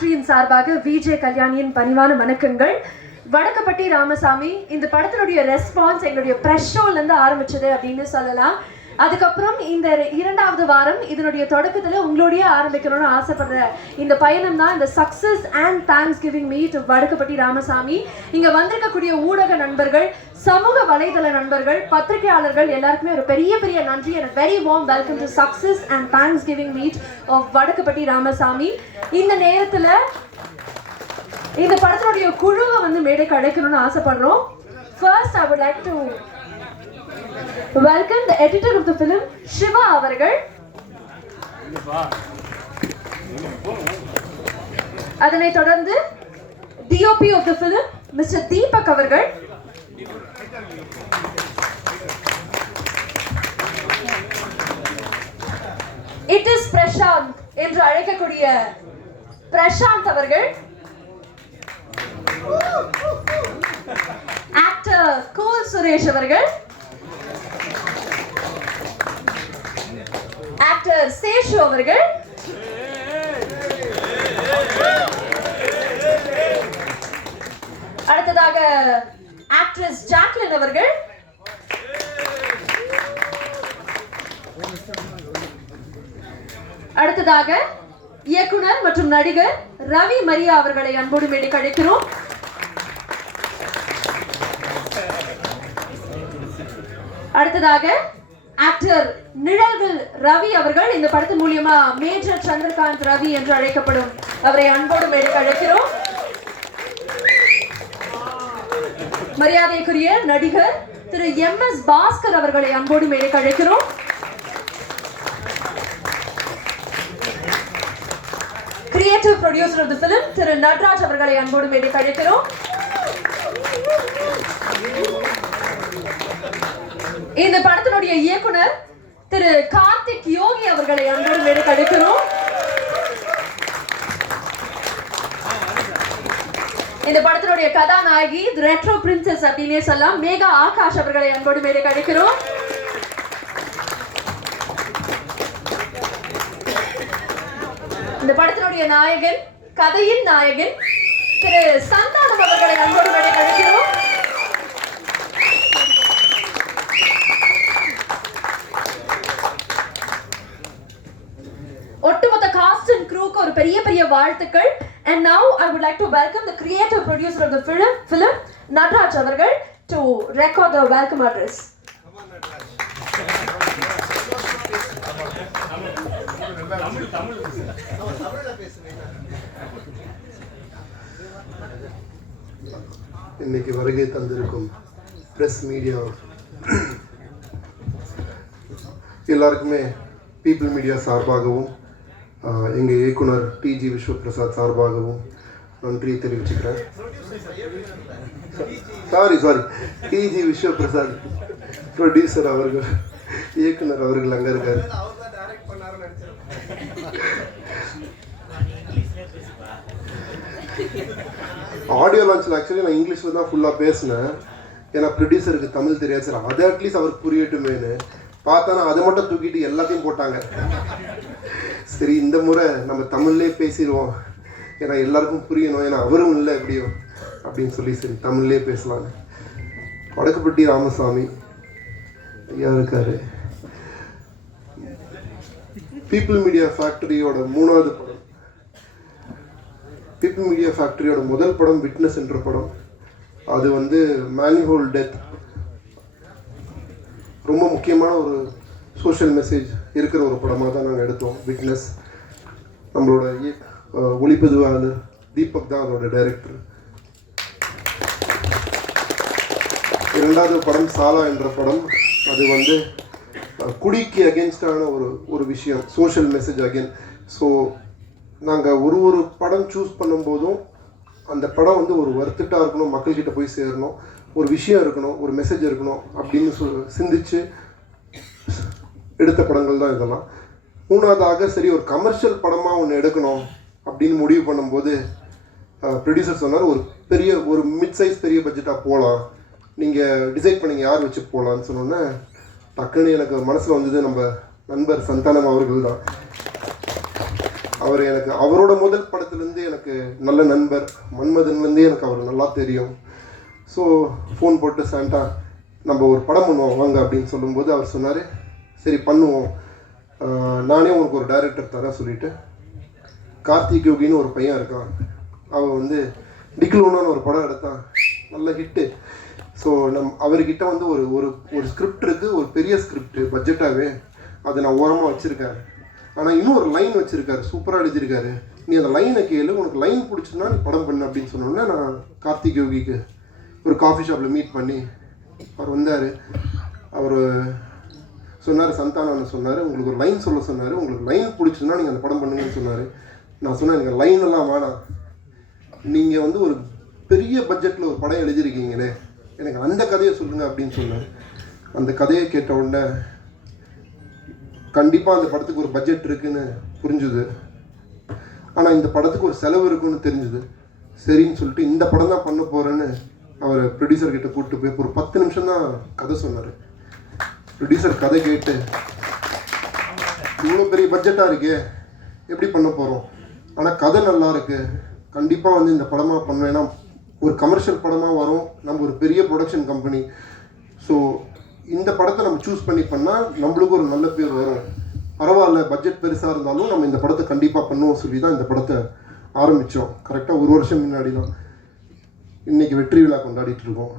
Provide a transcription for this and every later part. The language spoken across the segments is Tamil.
ஃபேக்டரியின் சார்பாக விஜே கல்யாணியின் பணிவான வணக்கங்கள். வடக்கப்பட்டி ராமசாமி இந்த படத்தினுடைய ரெஸ்பான்ஸ் எங்களுடைய ப்ரெஷ் ஷோலேருந்து ஆரம்பிச்சது அப்படின்னு சொல்லலாம். அதுக்கப்புறம் இந்த 2வது வாரம் இதனுடைய தொடக்கத்தில் உங்களுடைய ஆரம்பிக்கணும்னு ஆசைப்படுற இந்த பயணம் தான் இந்த success and thanksgiving meet Vadakkupatti Ramasamy. இங்கே வந்திருக்கக்கூடிய ஊடக நண்பர்கள், சமூக வலைதள நண்பர்கள், பத்திரிகையாளர்கள் எல்லாருக்குமே ஒரு பெரிய பெரிய நன்றி. And very warm welcome to success and thanksgiving meet of Vadakkupatti Ramasamy. இந்த நேரத்தில் இந்த படத்தினுடைய குழுவை வந்து மேடைக்கு அழைக்கணும்னு ஆசைப்படுறோம். First, I would like to welcome the editor of the film, Shiva அவர்கள். அதனைத் தொடர்ந்து DOP of the film, Mr. Deepak அவர்கள். It is பிரசாந்த் என்று அழைக்கக்கூடிய பிரசாந்த் அவர்கள். ஆக்டர் கூல் சுரேஷ் அவர்கள். ஆக்டர் சேஷு அவர்கள். அடுத்ததாக ஆக்ட்ரஸ் ஜாக்லின் அவர்கள். அடுத்ததாக இயக்குனர் மற்றும் நடிகர் ரவி மரியா அவர்களை அன்போடு மேடைக்கு அழைக்கிறோம். அடுத்ததாக ஆக்டர் நிழல்கள் ரவி அவர்கள், இந்த படத்தின் மூலியமா மேஜர் சந்திரகாந்த் ரவி என்று அழைக்கப்படும் அவரை அன்போடு மேடைக்கு அழைக்கிறோம். மரியாதைக்குரிய நடிகர் திரு MS பாஸ்கர் அவர்களை அன்போடு மேடைக்கு அழைக்கிறோம். Creative producer of the film Thiru Natraj அவர்களை அன்போடு மேடைக்கு அழைக்கிறோம். இந்த படத்தினுடைய இயக்குனர் திரு கார்த்திக் யோகி அவர்களை அன்போடு மேடைக்கு அழைக்கிறோம். இந்த படத்தினுடைய கதாநாயகி ரெட்ரோ பிரின்சஸ் அப்படின்னே சொல்லலாம், மேகா ஆகாஷ் அவர்களை அன்போடு மேடைக்கு அழைக்கிறோம். இந்த படத்தினுடைய நாயகன், கதையின் நாயகன் திரு சந்தானம் அவர்களை அன்போடு மேடைக்கு அழைக்கிறோம். ஒட்டுமொத்த காஸ்ட் அண்ட் க்ரூக்கு ஒரு பெரிய பெரிய வாழ்த்துக்கள். And now I would like to welcome the creative producer of the film, Natraj அவர்கள், to record the welcome address. இன்னைக்கு வருகை தந்திருக்கும் பிரஸ் மீடியா எல்லாருக்குமே பீப்புள் மீடியா சார்பாகவும் எங்கள் இயக்குனர் TG விஸ்வபிரசாத் சார்பாகவும் நன்றி தெரிவிச்சுக்கிறேன். சாரி TG விஸ்வபிரசாத் ப்ரொடியூசர் அவர்கள், இயக்குனர் அவர்கள் அங்கே இருக்கார். ஆடியோ லான்ச்சில் ஆக்சுவலி நான் இங்கிலீஷில் தான் ஃபுல்லாக பேசினேன், ஏன்னா ப்ரொடியூசருக்கு தமிழ் தெரியாது சார், அதை அட்லீஸ்ட் அவருக்கு புரியட்டுமேனு பார்த்தானா அதை மட்டும் தூக்கிட்டு எல்லாத்தையும் போட்டாங்க. சரி, இந்த முறை நம்ம தமிழ்லேயே பேசிடுவோம், ஏன்னா எல்லாருக்கும் புரியணும், ஏன்னா அவரும் இல்லை எப்படியோ அப்படின்னு சொல்லி சரி தமிழ்லேயே பேசலாங்க. வடக்கப்பட்டி ராமசாமி ஐயா இருக்காரு. பீப்புள் மீடியா ஃபேக்டரியோட 3வது படம். பீப்புள் மீடியா ஃபேக்டரியோட முதல் படம் விட்னஸ் என்ற படம். அது வந்து மேனிஹோல் டெத், ரொம்ப முக்கியமான ஒரு சோஷியல் மெசேஜ் இருக்கிற ஒரு படமாக தான் நாங்கள் எடுத்தோம். விட்னஸ் நம்மளோட ஒளிப்பதிவாளர் தீபக் தான் அதோட டைரக்டர். 2வது படம் சாலா என்ற படம். அது வந்து குடிக்கு அகென்ஸ்டான ஒரு விஷயம், சோஷியல் மெசேஜ் அகெயின். ஸோ நாங்கள் ஒரு படம் சூஸ் பண்ணும்போதும் அந்த படம் வந்து ஒரு வர்த்துட்டாக இருக்கணும், மக்கள்கிட்ட போய் சேரணும், ஒரு விஷயம் இருக்கணும், ஒரு மெசேஜ் இருக்கணும் அப்படின்னு சிந்திச்சு எடுத்த படங்கள் தான் இதெல்லாம். 3வதாக சரி ஒரு கமர்ஷியல் படமாக ஒன்று எடுக்கணும் அப்படின்னு முடிவு பண்ணும்போது ப்ரொடியூசர் சொன்னார், ஒரு மிட் சைஸ் பெரிய பட்ஜெட்டாக போகலாம், நீங்கள் டிசைட் பண்ணிங்க யார் வச்சு போகலான்னு சொன்னோன்னே டக்குன்னு எனக்கு மனசில் வந்தது நம்ம நண்பர் சந்தானம் அவர்கள் தான். அவர் எனக்கு அவரோட முதல் படத்துலேருந்து எனக்கு நல்ல நண்பர், மன்மதன்லேருந்தே எனக்கு அவர் நல்லா தெரியும். ஸோ ஃபோன் போட்டு சாண்டா நம்ம ஒரு படம் பண்ணுவோம் வாங்க அப்படின்னு சொல்லும்போது அவர் சொன்னார், சரி பண்ணுவோம், நானே உனக்கு ஒரு டைரக்டர் தரேன் சொல்லிவிட்டு, கார்த்திக் யோகின்னு ஒரு பையன் இருக்கான், அவன் வந்து டிக்லூனான்னு ஒரு படம் எடுத்தான், நல்ல ஹிட்டு. ஸோ அவர்கிட்ட வந்து ஒரு ஒரு ஒரு ஸ்கிரிப்ட் இருக்குது, ஒரு பெரிய ஸ்கிரிப்ட் பட்ஜெட்டாகவே, அதை நான் ஓரமாக வச்சுருக்கேன். ஆனால் இன்னும் ஒரு லைன் வச்சுருக்காரு, சூப்பராக எழுதியிருக்காரு, நீ அந்த லைனை கேளு, உனக்கு லைன் பிடிச்சுன்னா நீ படம் பண்ணு அப்படின்னு சொன்னோன்னே நான் கார்த்திக் யோகிக்கு ஒரு காஃபி ஷாப்பில் மீட் பண்ணி அவர் வந்தார். அவர் சொன்னார், சந்தானம் சொன்னார், உங்களுக்கு ஒரு லைன் சொல்ல சொன்னார், உங்களுக்கு லைன் பிடிச்சுன்னா நீங்கள் அந்த படம் பண்ணுங்கன்னு சொன்னார். நான் சொன்னேன், எனக்கு லைன் எல்லாம் வேணாம், நீங்கள் வந்து ஒரு பெரிய பட்ஜெட்டில் ஒரு படம் எழுதியிருக்கீங்களே, எனக்கு அந்த கதையை சொல்லுங்கள் அப்படின்னு சொன்னேன். அந்த கதையை கேட்ட உடனே கண்டிப்பாக அந்த படத்துக்கு ஒரு பட்ஜெட் இருக்குதுன்னு புரிஞ்சுது, ஆனால் இந்த படத்துக்கு ஒரு செலவு இருக்குன்னு தெரிஞ்சுது. சரின்னு சொல்லிட்டு இந்த படம் தான் பண்ண போகிறேன்னு அவர் ப்ரொடியூசர்கிட்ட கூப்பிட்டு போய் ஒரு 10 நிமிஷம் தான் கதை சொன்னார். ப்ரொடியூசர் கதை கேட்டு, இவ்வளோ பெரிய பட்ஜெட்டாக இருக்கே எப்படி பண்ண போகிறோம், ஆனால் கதை நல்லா இருக்குது, கண்டிப்பாக வந்து இந்த படமாக பண்ணுவேன்னா ஒரு கமர்ஷியல் படமாக வரும், நம்ம ஒரு பெரிய ப்ரொடக்ஷன் கம்பெனி, ஸோ இந்த படத்தை நம்ம சூஸ் பண்ணி பண்ணால் நம்மளுக்கு ஒரு நல்ல பேர் வரும், பரவாயில்ல பட்ஜெட் பெருசாக இருந்தாலும் நம்ம இந்த படத்தை கண்டிப்பாக பண்ணுவோம் சொல்லி தான் இந்த படத்தை ஆரம்பித்தோம். கரெக்டாக 1 வருஷம் முன்னாடி தான். இன்றைக்கி வெற்றி விழா கொண்டாடிட்டு இருக்கோம்.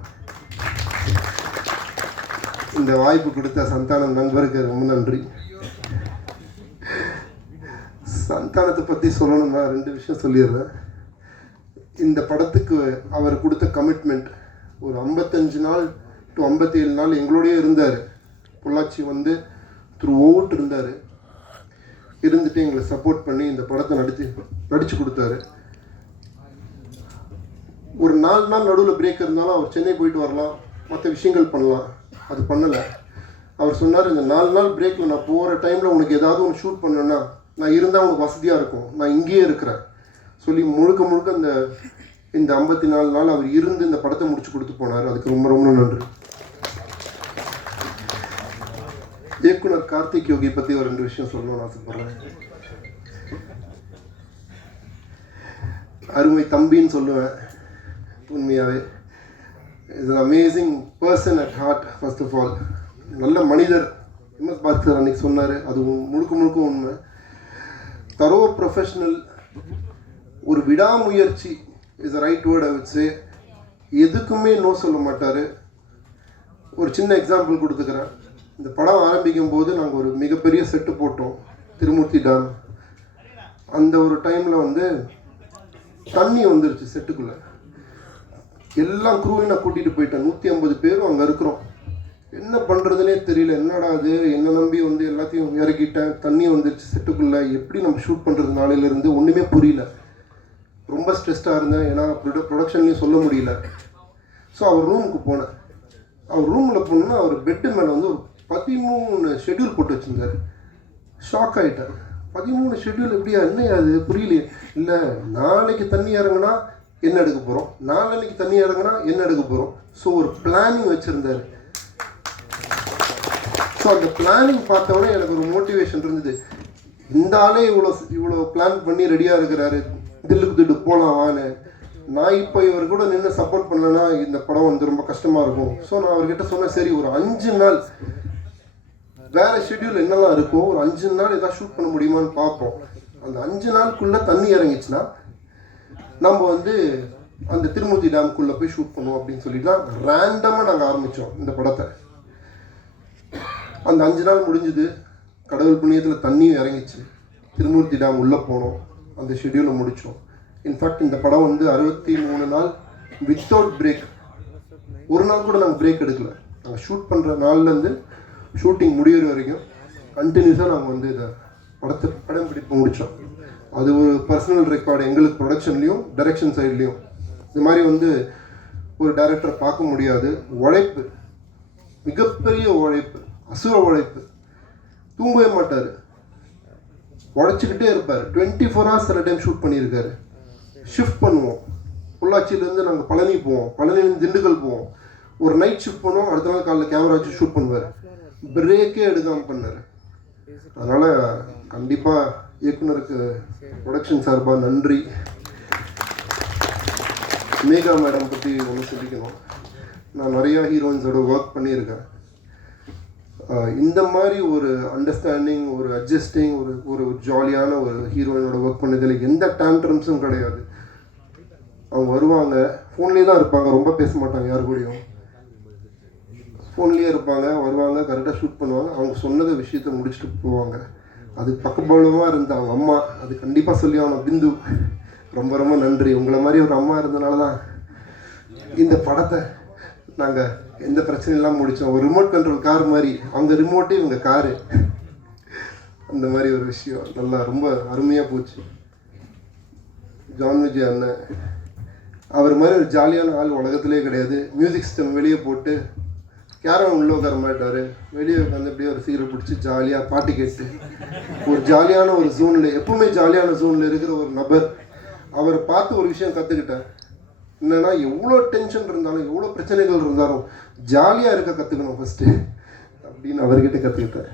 இந்த வாய்ப்பு கொடுத்த சந்தானம் நண்பருக்கு ரொம்ப நன்றி. சந்தானத்தை பற்றி சொல்லணும்னா 2 விஷயம் சொல்லிடுறேன். இந்த படத்துக்கு அவர் கொடுத்த கமிட்மெண்ட், ஒரு 55 நாள் டு 57 நாள் எங்களோடய இருந்தார். பொள்ளாச்சி வந்து த்ரூ அவுட் இருந்தார், இருந்துட்டு எங்களை சப்போர்ட் பண்ணி இந்த படத்தை நடித்து கொடுத்தாரு. ஒரு 4 நாள் நடுவில் பிரேக் இருந்தாலும் அவர் சென்னை போயிட்டு வரலாம், மற்ற விஷயங்கள் பண்ணலாம், அது பண்ணலை. அவர் சொன்னார், இந்த 4 நாள் பிரேக்கில் நான் போகிற டைமில் உனக்கு ஏதாவது ஒன்று ஷூட் பண்ணேன்னா நான் இருந்தால் உனக்கு வசதியாக இருக்கும், நான் இங்கேயே இருக்கிறேன் சொல்லி முழுக்க இந்த 54 நாள் அவர் இருந்து இந்த படத்தை முடிச்சு கொடுத்து போனார். அதுக்கு ரொம்ப ரொம்ப நன்றி. இயக்குனர் கார்த்திக் யோகி பற்றி ஒரு 2 விஷயம் சொல்லணும்னு ஆசைப்படுறேன். அருமை தம்பின்னு சொல்லுவேன். உண்மையாகவே is an amazing person at heart. First of all நல்ல மனிதர். எம்எஸ் பாஸ்கர் அன்னைக்கு சொன்னார், அது முழுக்க உண்மை. தரோ ப்ரொஃபஷ்னல், ஒரு விடாமுயற்சி is a right word I would say. எதுக்குமே நோ சொல்ல மாட்டார். ஒரு சின்ன எக்ஸாம்பிள் கொடுத்துக்கிறேன். இந்த படம் ஆரம்பிக்கும் போது நாங்கள் ஒரு மிகப்பெரிய செட்டு போட்டோம், திருமூர்த்தி டேம். அந்த ஒரு டைமில் வந்து தண்ணி வந்துருச்சு செட்டுக்குள்ளே. எல்லாம் க்ரூவையும் நான் கூட்டிகிட்டு போயிட்டேன். 150 பேரும் அங்கே இருக்கிறோம். என்ன பண்ணுறதுனே தெரியல, என்னடா அது, என்ன நம்பி வந்து எல்லாத்தையும் இறக்கிட்டேன், தண்ணி வந்துருச்சு செட்டுக்குள்ளே, எப்படி நம்ம ஷூட் பண்ணுறது நாளையிலேருந்து ஒன்றுமே புரியல. ரொம்ப ஸ்ட்ரெஸ்டாக இருந்தேன், ஏன்னா ப்ரொடக்ஷன்லேயும் சொல்ல முடியல. ஸோ அவர் ரூமுக்கு போனேன். அவர் ரூமில் போனோன்னா அவர் பெட்டு மேலே வந்து ஒரு 13 ஷெட்யூல் போட்டு வச்சுருந்தார். ஷாக் ஆகிட்டேன். 13 ஷெட்யூல் எப்படியா, என்ன அது புரியலையே. இல்லை, நாளைக்கு தண்ணி இறங்குனா என்ன எடுக்க போகிறோம், நாளைக்கு தண்ணி இறங்குனா என்ன எடுக்க போகிறோம். ஸோ ஒரு பிளானிங் வச்சுருந்தார். ஸோ அந்த பிளானிங் பார்த்தோன்னே எனக்கு ஒரு மோட்டிவேஷன் இருந்தது. இந்த ஆளே இவ்வளோ பிளான் பண்ணி ரெடியாக இருக்கிறாரு, தில்லுக்கு திட்டு போகலாம் வான்னு. நான் இப்போ இவர் கூட நின்று சப்போர்ட் பண்ணலன்னா இந்த படம் வந்து ரொம்ப கஷ்டமாக இருக்கும். ஸோ நான் அவர்கிட்ட சொன்னேன், சரி ஒரு 5 நாள் வேறு ஷெட்யூல் என்னெல்லாம் இருக்கும், ஒரு 5 நாள் எதாவது ஷூட் பண்ண முடியுமான்னு பார்ப்போம். அந்த 5 நாளுக்குள்ளே தண்ணி இறங்கிச்சுன்னா நம்ம வந்து அந்த திருமூர்த்தி டேமுக்குள்ளே போய் ஷூட் பண்ணுவோம் அப்படின்னு சொல்லிட்டு தான் ரேண்டமாக நாங்கள் ஆரம்பித்தோம் இந்த படத்தை. அந்த 5 நாள் முடிஞ்சுது. கடவுள் புண்ணியத்தில் தண்ணியும் இறங்கிச்சு. திருமூர்த்தி டேம் உள்ளே போனோம், அந்த ஷெட்யூலை முடித்தோம். இன்ஃபேக்ட் இந்த படம் வந்து 63 நாள் வித்தவுட் பிரேக், ஒரு நாள் கூட நாங்கள் பிரேக் எடுக்கலை. நாங்கள் ஷூட் பண்ணுற நாள்லேருந்து ஷூட்டிங் முடிகிற வரைக்கும் கண்டினியூஸாக நாங்கள் வந்து இதை படம் பிடிப்பு முடித்தோம். அது ஒரு பர்சனல் ரெக்கார்டு எங்களுக்கு, ப்ரொடக்ஷன்லேயும் டைரக்ஷன் சைட்லேயும். இது மாதிரி வந்து ஒரு டைரக்டரை பார்க்க முடியாது. உழைப்பு, மிகப்பெரிய உழைப்பு, அசுர உழைப்பு. தூங்கவே மாட்டார், உழைச்சிக்கிட்டே இருப்பார். 24 hours சில டைம் ஷூட் பண்ணியிருக்காரு. ஷிஃப்ட் பண்ணுவோம். பொள்ளாச்சியிலேருந்து நாங்கள் பழனி போவோம், பழனிலேருந்து திண்டுக்கல் போவோம். ஒரு நைட் ஷிஃப்ட் பண்ணுவோம், அடுத்த நாள் காலையில் கேமரா வச்சு ஷூட் பண்ணுவார். பிரேக்கே எடுக்காமல் பண்ணார். அதனால் கண்டிப்பாக இயக்குனருக்கு ப்ரொடக்ஷன் சார்பாக நன்றி. மேகா மேடம் பற்றி ஒன்று சொல்லிக்கணும். நான் நிறையா ஹீரோயின்ஸோட ஒர்க் பண்ணியிருக்கேன். இந்த மாதிரி ஒரு அண்டர்ஸ்டாண்டிங், ஒரு அட்ஜஸ்டிங், ஒரு ஜாலியான ஒரு ஹீரோயினோட ஒர்க் பண்ணதில் எந்த டேண்ட்ரம்ஸும் கிடையாது. அவங்க வருவாங்க, ஃபோன்லேயே தான் இருப்பாங்க, ரொம்ப பேச மாட்டாங்க யாரு கூடயும். ஃபோன்லேயே இருப்பாங்க, வருவாங்க, கரெக்டாக ஷூட் பண்ணுவாங்க, அவங்க சொன்னதை விஷயத்தை முடிச்சுட்டு போவாங்க. அது பக்கபலமாக இருந்த அவங்க அம்மா, அது கண்டிப்பாக சொல்லி அவனை பிந்து, ரொம்ப ரொம்ப நன்றி. உங்களை மாதிரி ஒரு அம்மா இருந்தனால தான் இந்த படத்தை நாங்கள் எந்த பிரச்சனையும் இல்லாமல் முடித்தோம். ஒரு ரிமோட் கண்ட்ரோல் கார் மாதிரி, அவங்க ரிமோட்டே இவங்க காரு, அந்த மாதிரி ஒரு விஷயம் நல்லா ரொம்ப அருமையாக போச்சு. ஜான் விஜய் அண்ணன், அவர் மாதிரி ஒரு ஜாலியான ஆள் உலகத்திலே கிடையாது. மியூசிக் சிஸ்டம் வெளியே போட்டு யாரும் உள்ளே உட்கார மாட்டார், வெளியே உட்காந்து அப்படியே ஒரு சீரை பிடிச்சி ஜாலியாக பாட்டு கேட்டு ஒரு ஜாலியான ஒரு ஜோனில், எப்பவுமே ஜாலியான ஜோனில் இருக்கிற ஒரு நபர். அவரை பார்த்து ஒரு விஷயம் கற்றுக்கிட்டேன். என்னென்னா, எவ்வளோ டென்ஷன் இருந்தாலும், எவ்வளோ பிரச்சனைகள் இருந்தாலும் ஜாலியாக இருக்க கற்றுக்கணும் ஃபஸ்ட்டு அப்படின்னு அவர்கிட்ட கற்றுக்கிட்டேன்.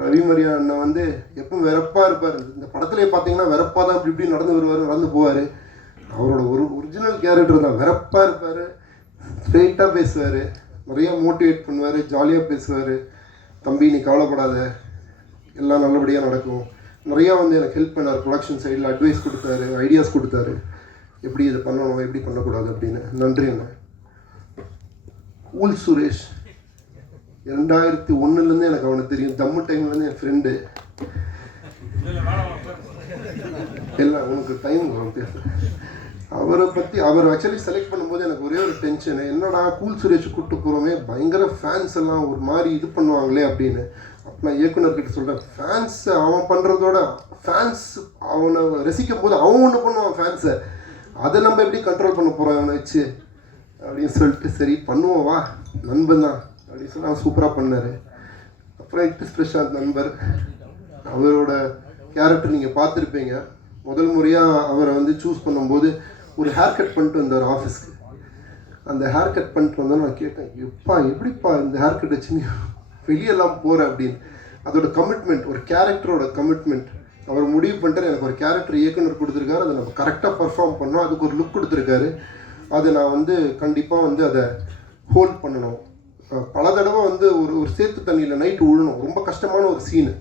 ரவி மரியா அண்ணன் வந்து எப்பவும் வெறப்பாக இருப்பார். இந்த படத்துலேயே பார்த்தீங்கன்னா வெறப்பாக தான் இப்படி இப்படி நடந்து வருவார், நடந்து போவார். அவரோட ஒரு ஒரிஜினல் கேரக்டர் தான், வெறப்பாக இருப்பார், ஸ்ட்ரெயிட்டாக பேசுவார், நிறையா மோட்டிவேட் பண்ணுவார், ஜாலியாக பேசுவார். தம்பி நீ கவலைப்படாத, எல்லாம் நல்லபடியாக நடக்கும். நிறையா வந்து எனக்கு ஹெல்ப் பண்ணார். ப்ரொடக்ஷன் சைடில் அட்வைஸ் கொடுத்தாரு, ஐடியாஸ் கொடுத்தாரு, எப்படி இதை பண்ணணும், எப்படி பண்ணக்கூடாது அப்படின்னு. நன்றி அண்ணா. கூல் சுரேஷ் 2001 எனக்கு அவனுக்கு தெரியும். தம்மு டைம்லேருந்து என் ஃப்ரெண்டு. எல்லாம் உனக்கு டைம் பேச. அவரை பற்றி அவர் ஆக்சுவலி செலக்ட் பண்ணும்போது எனக்கு ஒரே ஒரு டென்ஷனு, என்னடா கூல் சுரேஷ் கூப்பிட்டு போகிறோமே, பயங்கர ஃபேன்ஸ் எல்லாம் ஒரு மாதிரி இது பண்ணுவாங்களே அப்படின்னு. அப்போ நான் இயக்குனர்கிட்ட சொல்கிறேன், ஃபேன்ஸ் அவன் பண்ணுறதோட ஃபேன்ஸ் அவனை ரசிக்கும் போது அவன் ஒன்று பண்ணுவான் ஃபேன்ஸை, அதை நம்ம எப்படி கண்ட்ரோல் பண்ண போகிறோம் அவனை வச்சு அப்படின்னு சொல்லிட்டு, சரி பண்ணுவோம் வா, நண்பன் தான் அப்படின்னு சொல்லி அவன் சூப்பராக பண்ணார். அப்புறம் இட்ஸ் பிரசாந்த் நண்பர், அவரோட கேரக்டர் நீங்கள் பார்த்துருப்பீங்க. முதல் முறையாக அவரை வந்து சூஸ் பண்ணும்போது ஒரு ஹேர் கட் பண்ணிட்டு வந்தார் ஆஃபீஸ்க்கு. அந்த ஹேர் கட் பண்ணிட்டு வந்தால் நான் கேட்டேன், எப்படிப்பா இந்த ஹேர் கட் வச்சு நீ வெளியெல்லாம் போகிற அப்படின்னு. அதோட கமிட்மெண்ட், ஒரு கேரக்டரோட கமிட்மெண்ட். அவர் முடிவு பண்ணிட்டு எனக்கு ஒரு கேரக்டர் இயக்குனர் கொடுத்துருக்காரு, அதை நம்ம கரெக்டாக பர்ஃபார்ம் பண்ணோம், அதுக்கு ஒரு லுக் கொடுத்துருக்காரு, அதை நான் வந்து கண்டிப்பாக வந்து அதை ஹோல்ட் பண்ணணும். பல தடவை வந்து ஒரு சேத்து தண்ணியில் நைட்டு விழணும், ரொம்ப கஷ்டமான ஒரு சீனு.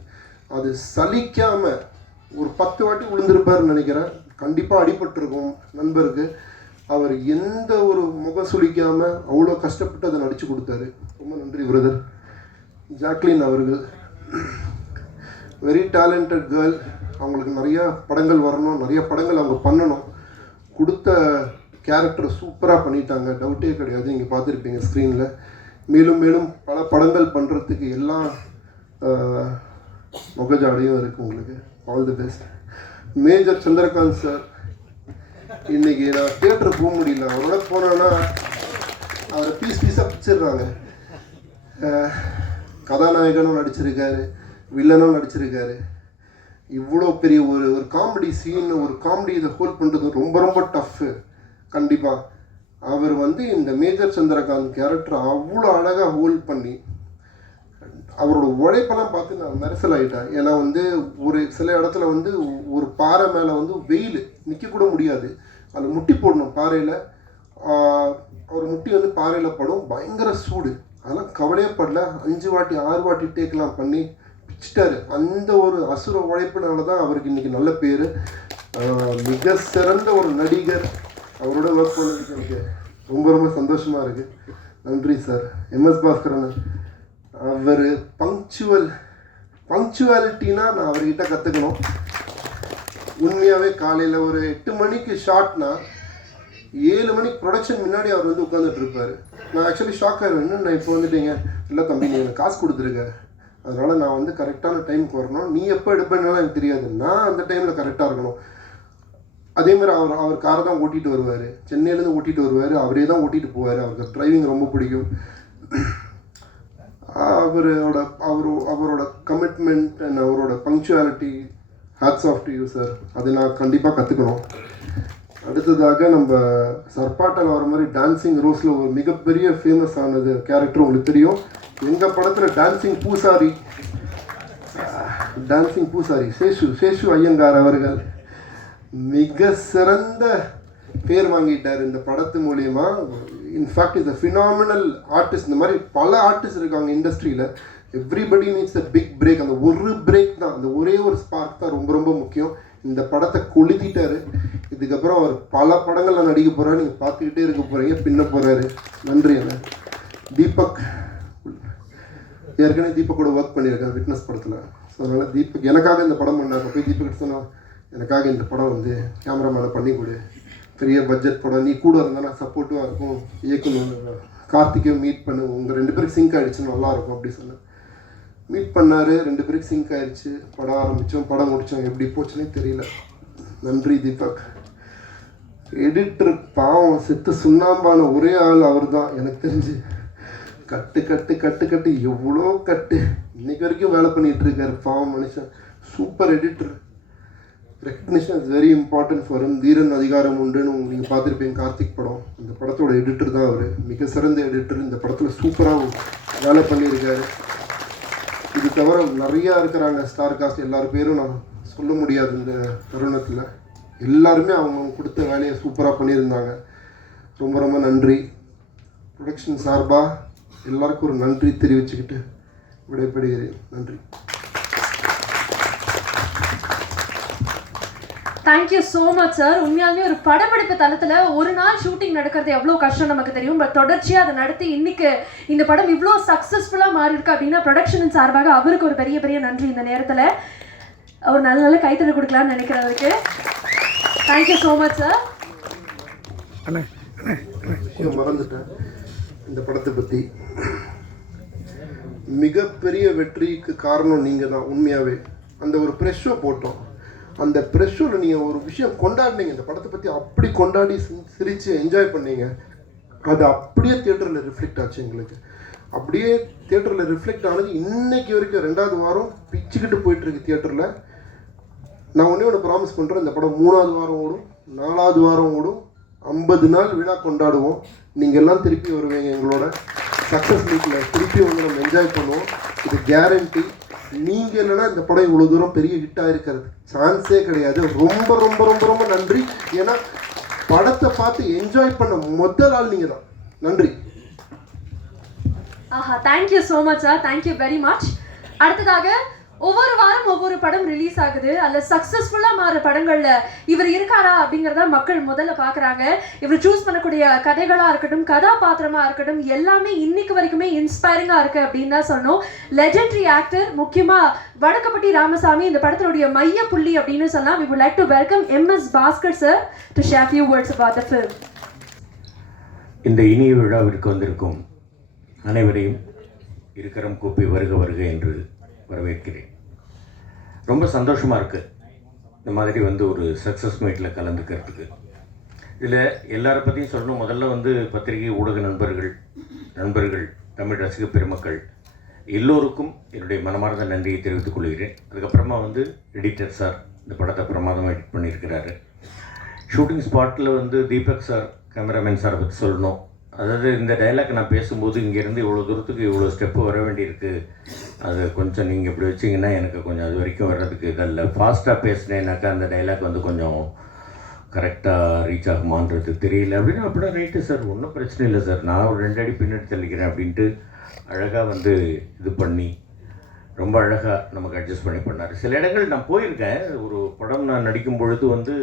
அது சலிக்காமல் ஒரு 10 வாட்டி விழுந்திருப்பாருன்னு நினைக்கிறேன். கண்டிப்பாக அடிபட்டிருக்கும் நண்பருக்கு. அவர் எந்த ஒரு முகம் சுளிக்காமல் அவ்வளோ கஷ்டப்பட்டு அதை நடித்து கொடுத்தாரு. ரொம்ப நன்றி பிரதர். ஜாக்லின் அவர்கள் வெரி டேலண்டட் கேர்ள். அவங்களுக்கு நிறையா படங்கள் வரணும், நிறைய படங்கள் அவங்க பண்ணணும். கொடுத்த கேரக்டர் சூப்பராக பண்ணிட்டாங்க, டவுட்டே கிடையாது. இங்கே பார்த்துருப்பீங்க ஸ்க்ரீனில். மேலும் மேலும் பல படங்கள் பண்ணுறதுக்கு எல்லா முகஜாடையும் இருக்குது உங்களுக்கு. All the best. Major Chandrakant sir, இன்றைக்கி நான் தியேட்டர் போக முடியல, அவரோட போனேன்னா அவரை பீஸாக பிடிச்சிடுறாங்க. கதாநாயகனும் நடிச்சிருக்காரு, வில்லனும் நடிச்சிருக்காரு. இவ்வளோ பெரிய ஒரு காமெடி சீன், ஒரு காமெடி இதை ஹோல்ட் பண்ணுறது ரொம்ப ரொம்ப டஃப்பு. கண்டிப்பாக அவர் வந்து இந்த மேஜர் சந்திரகாந்த் கேரக்டர் அவ்வளோ அழகாக ஹோல்ட் பண்ணி, அவரோட உழைப்பெல்லாம் பார்த்து நான் மெரசல் ஆகிட்டேன். ஏன்னா வந்து ஒரு சில இடத்துல வந்து ஒரு பாறை மேலே வந்து வெயில் நிற்கக்கூட முடியாது, அதில் முட்டி போடணும் பாறையில். அவர் முட்டி வந்து பாறையில் படும், பயங்கர சூடு. அதெல்லாம் கவலையே படல, 5 வாட்டி 6 வாட்டி டேக்கெலாம் பண்ணி பிச்சிட்டாரு. அந்த ஒரு அசுர உழைப்பினால தான் அவருக்கு இன்றைக்கி நல்ல பேர். மிக சிறந்த ஒரு நடிகர். அவரோட ஒர்க் பண்ணதுக்கு எனக்கு ரொம்ப ரொம்ப சந்தோஷமாக இருக்குது. நன்றி சார். எம்எஸ் பாஸ்கரன், அவர் பங்க்சுவாலிட்டினா நான் அவர்கிட்ட கற்றுக்கணும். உண்மையாகவே காலையில் ஒரு 8 மணிக்கு ஷார்ட்னா 7 மணிக்கு ப்ரொடக்ஷன் முன்னாடி அவர் வந்து உட்காந்துட்டு இருப்பார். நான் ஆக்சுவலி ஷாக் ஆகிடுவேன், நான் இப்போ வந்துட்டீங்க, இல்லை தம்பி நீ எனக்கு காசு கொடுத்துருக்க, அதனால் நான் வந்து கரெக்டான டைமுக்கு வரணும், நீ எப்போ எடுப்பேன்னாலும் எனக்கு தெரியாது, நான் அந்த டைமில் கரெக்டாக இருக்கணும். அதே மாதிரி அவர் காரை தான் ஓட்டிகிட்டு வருவார், சென்னையிலேருந்து ஓட்டிகிட்டு வருவார், அவரே தான் ஓட்டிகிட்டு போவார். அவருக்கு டிரைவிங் ரொம்ப பிடிக்கும். அவரோட கமிட்மெண்ட் அண்ட் அவரோட punctuality, hats off to you sir. அதை நான் கண்டிப்பாக கற்றுக்கணும். அடுத்ததாக நம்ம சர்பாட்டில் வர மாதிரி டான்ஸிங் ரோஸில் ஒரு மிகப்பெரிய ஃபேமஸ் ஆனது கேரக்டர் உங்களுக்கு தெரியும். எங்கள் படத்தில் டான்ஸிங் பூசாரி டான்சிங் பூசாரி சேஷு ஐயங்கார் அவர்கள் மிக சிறந்த பேர் வாங்கிட்டார் இந்த படத்து மூலியமா. In fact is a phenomenal artist. இந்த மாதிரி பல ஆர்டிஸ்ட் இருக்காங்க இண்டஸ்ட்ரியில். Everybody needs a big break. அந்த ஒரு பிரேக் தான், அந்த ஒரே ஒரு ஸ்பார்க் தான் ரொம்ப ரொம்ப முக்கியம். இந்த படத்தை கொளுத்திட்டாரு. இதுக்கப்புறம் அவர் பல படங்களில் நடிக்க போகிறாரு. நீங்கள் பார்த்துக்கிட்டே இருக்க போகிறீங்க, பின்ன போகிறாரு. நன்றி அண்ணா. தீபக் ஏற்கனவே தீபக்கோட ஒர்க் பண்ணியிருக்காரு விட்னஸ் படத்தில். ஸோ அதனால் தீபக் எனக்காக இந்த படம் பண்ணார். போய் தீபக் சொன்னால் எனக்காக இந்த படம் வந்து கேமராமேனை பண்ணி கொடு, பெரிய பட்ஜெட் படம், நீ கூட இருந்தால் நான் சப்போர்ட்டிவாக இருக்கும், இயக்கணும், கார்த்திக்கையும் மீட் பண்ணு, உங்கள் 2 பேருக்கு சிங்க் ஆகிடுச்சுன்னு நல்லாயிருக்கும் அப்படி சொன்னேன். மீட் பண்ணார், 2 பேருக்கு சிங்க் ஆகிடுச்சு. படம் ஆரம்பித்தோம், படம் முடித்தோம். எப்படி போச்சுன்னே தெரியல. நன்றி தீபக். எடிட்டர் பாவம் செத்து சுண்ணாம்பான ஒரே ஆள் அவர் தான் எனக்கு தெரிஞ்சு. கட்டு கட்டு கட்டு கட்டு எவ்வளோ கட்டு இன்னைக்கு வரைக்கும் வேலை பண்ணிகிட்டு இருக்காரு பாவம் மனுஷன். Super editor. Recognition is very important for him. Theeran Adhigaaram உண்டுன்னு நீங்கள் பார்த்துருப்பீங்க கார்த்திக் படம். அந்த படத்தோட எடிட்டர் தான் அவர். மிக சிறந்த எடிட்டர். இந்த படத்தில் சூப்பராக வேலை பண்ணியிருக்காரு. இது தவிர நிறையா இருக்கிறாங்க ஸ்டார் காஸ்ட். எல்லார் பேரும் நான் சொல்ல முடியாது இந்த தருணத்தில். எல்லாருமே அவங்க கொடுத்த வேலையை சூப்பராக பண்ணியிருந்தாங்க. ரொம்ப ரொம்ப நன்றி. ப்ரொடக்ஷன் சார்பாக எல்லாருக்கும் ஒரு நன்றி தெரிவிச்சுக்கிட்டு விடைபெறுகிறேன். நன்றி. Thank you so much sir. உண்மையாலுமே ஒரு படப்பிடிப்பு தளத்தில் ஒரு நாள் ஷூட்டிங் நடக்கிறது எவ்வளோ கஷ்டம் நமக்கு தெரியும். பட் தொடர்ச்சியாக அதை நடத்தி இன்னைக்கு இந்த படம் இவ்வளோ சக்ஸஸ்ஃபுல்லாக மாறி இருக்கு அப்படின்னா ப்ரொடக்ஷனின் சார்பாக அவருக்கு ஒரு பெரிய பெரிய நன்றி. இந்த நேரத்தில் அவர் நல்ல நல்ல கைத்தறி கொடுக்கலான்னு நினைக்கிறவருக்கு தேங்க்யூ ஸோ மச் சார். மறந்துட்டேன் இந்த படத்தை பற்றி. மிகப்பெரிய வெற்றிக்கு காரணம் நீங்கள் தான். உண்மையாகவே அந்த ஒரு ப்ரெஷ் ஷோ போட்டோம். அந்த ப்ரெஷ் ஷோவில் நீங்கள் ஒரு விஷயம் கொண்டாடினீங்க. இந்த படத்தை பற்றி அப்படி கொண்டாடி சிரித்து என்ஜாய் பண்ணீங்க. அது அப்படியே தியேட்டரில் ரிஃப்ளெக்ட் ஆச்சு எங்களுக்கு. அப்படியே தியேட்டரில் ரிஃப்ளெக்ட் ஆனது இன்னைக்கு வரைக்கும் 2வது வாரம் பிச்சுக்கிட்டு போயிட்டுருக்கு தியேட்டரில். நான் ஒன்று ப்ராமிஸ் பண்ணுறேன், இந்த படம் 3வது வாரம் ஓடும், 4வது வாரம் ஓடும், 50 நாள் விழா கொண்டாடுவோம். நீங்கள் எல்லாம் திருப்பி வருவீங்க எங்களோட சக்ஸஸ் மீட்டில். திருப்பி வந்து நம்ம என்ஜாய் பண்ணுவோம். இது கேரண்டி. நீங்கள் இல்லைன்னா இந்த படம் இவ்வளோ தூரம் பெரிய ஹிட்டாக இருக்கிறது சான்ஸே கிடையாது. ரொம்ப ரொம்ப ரொம்ப ரொம்ப நன்றி. ஏன்னா படத்தை பார்த்து என்ஜாய் பண்ண முதல் ஆள் நீங்கள் தான். நன்றி. ஆஹா, thank you so much sir. Thank you very much. அடுத்ததாக ஒவ்வொரு வாரம் ஒவ்வொரு படம் ரிலீஸ் ஆகுது. அதில் சக்ஸஸ்ஃபுல்லாக மாற படங்களில் இவர் இருக்காரா அப்படிங்கிறத மக்கள் முதல்ல பார்க்குறாங்க. இவர் சூஸ் பண்ணக்கூடிய கதைகளாக இருக்கட்டும், கதாபாத்திரமாக இருக்கட்டும், எல்லாமே இன்னைக்கு வரைக்குமே இன்ஸ்பைரிங்காக இருக்குது அப்படின்னு தான் சொன்னோம். லெஜெண்டரி ஆக்டர், முக்கியமாக வடக்கப்பட்டி ராமசாமி இந்த படத்தினுடைய மைய புள்ளி அப்படின்னு சொல்லலாம். we would like to welcome MS Bhaskar sir to share few words about the film. இந்த இனிய விழாவிற்கு வந்திருக்கும் அனைவரையும் இருக்கரம் கூப்பி வருக வருக என்று வரவேற்கிறேன். ரொம்ப சந்தோஷமாக இருக்குது இந்த மாதிரி வந்து ஒரு சக்ஸஸ் மீட்டில் கலந்துக்கிறதுக்கு. இதில் எல்லாரை பற்றியும் சொல்லணும். முதல்ல வந்து பத்திரிகை ஊடக நண்பர்கள், தமிழ் ரசிக பெருமக்கள் எல்லோருக்கும் என்னுடைய மனமார்ந்த நன்றியை தெரிவித்துக் கொள்கிறேன். அதுக்கப்புறமா வந்து எடிட்டர் சார் இந்த படத்தை பிரமாதமாக எடிட் பண்ணியிருக்கிறாரு. ஷூட்டிங் ஸ்பாட்டில் வந்து தீபக் சார், கேமராமேன் சாரை பற்றி சொல்லணும். அதாவது இந்த டைலாக் நான் பேசும்போது இங்கேருந்து இவ்வளோ தூரத்துக்கு இவ்வளோ ஸ்டெப்பு வர வேண்டியிருக்கு, அது கொஞ்சம் நீங்கள் இப்படி வச்சிங்கன்னா எனக்கு கொஞ்சம் அது வரைக்கும் வர்றதுக்கு இதில்லை, ஃபாஸ்ட்டாக பேசினேன்னாக்கா அந்த டைலாக் வந்து கொஞ்சம் கரெக்டாக ரீச் ஆகுமான்றது தெரியல அப்படின்னு. அப்படின்னா ரைட்டு சார், ஒன்றும் பிரச்சனை இல்லை சார், நான் ஒரு 2 அடி பின்னாடி தள்ளிக்கிறேன் அப்படின்ட்டு அழகாக வந்து இது பண்ணி ரொம்ப அழகாக நமக்கு அட்ஜஸ்ட் பண்ணார். சில இடங்கள் நான் போயிருக்கேன். ஒரு படம் நான் நடிக்கும் பொழுது வந்து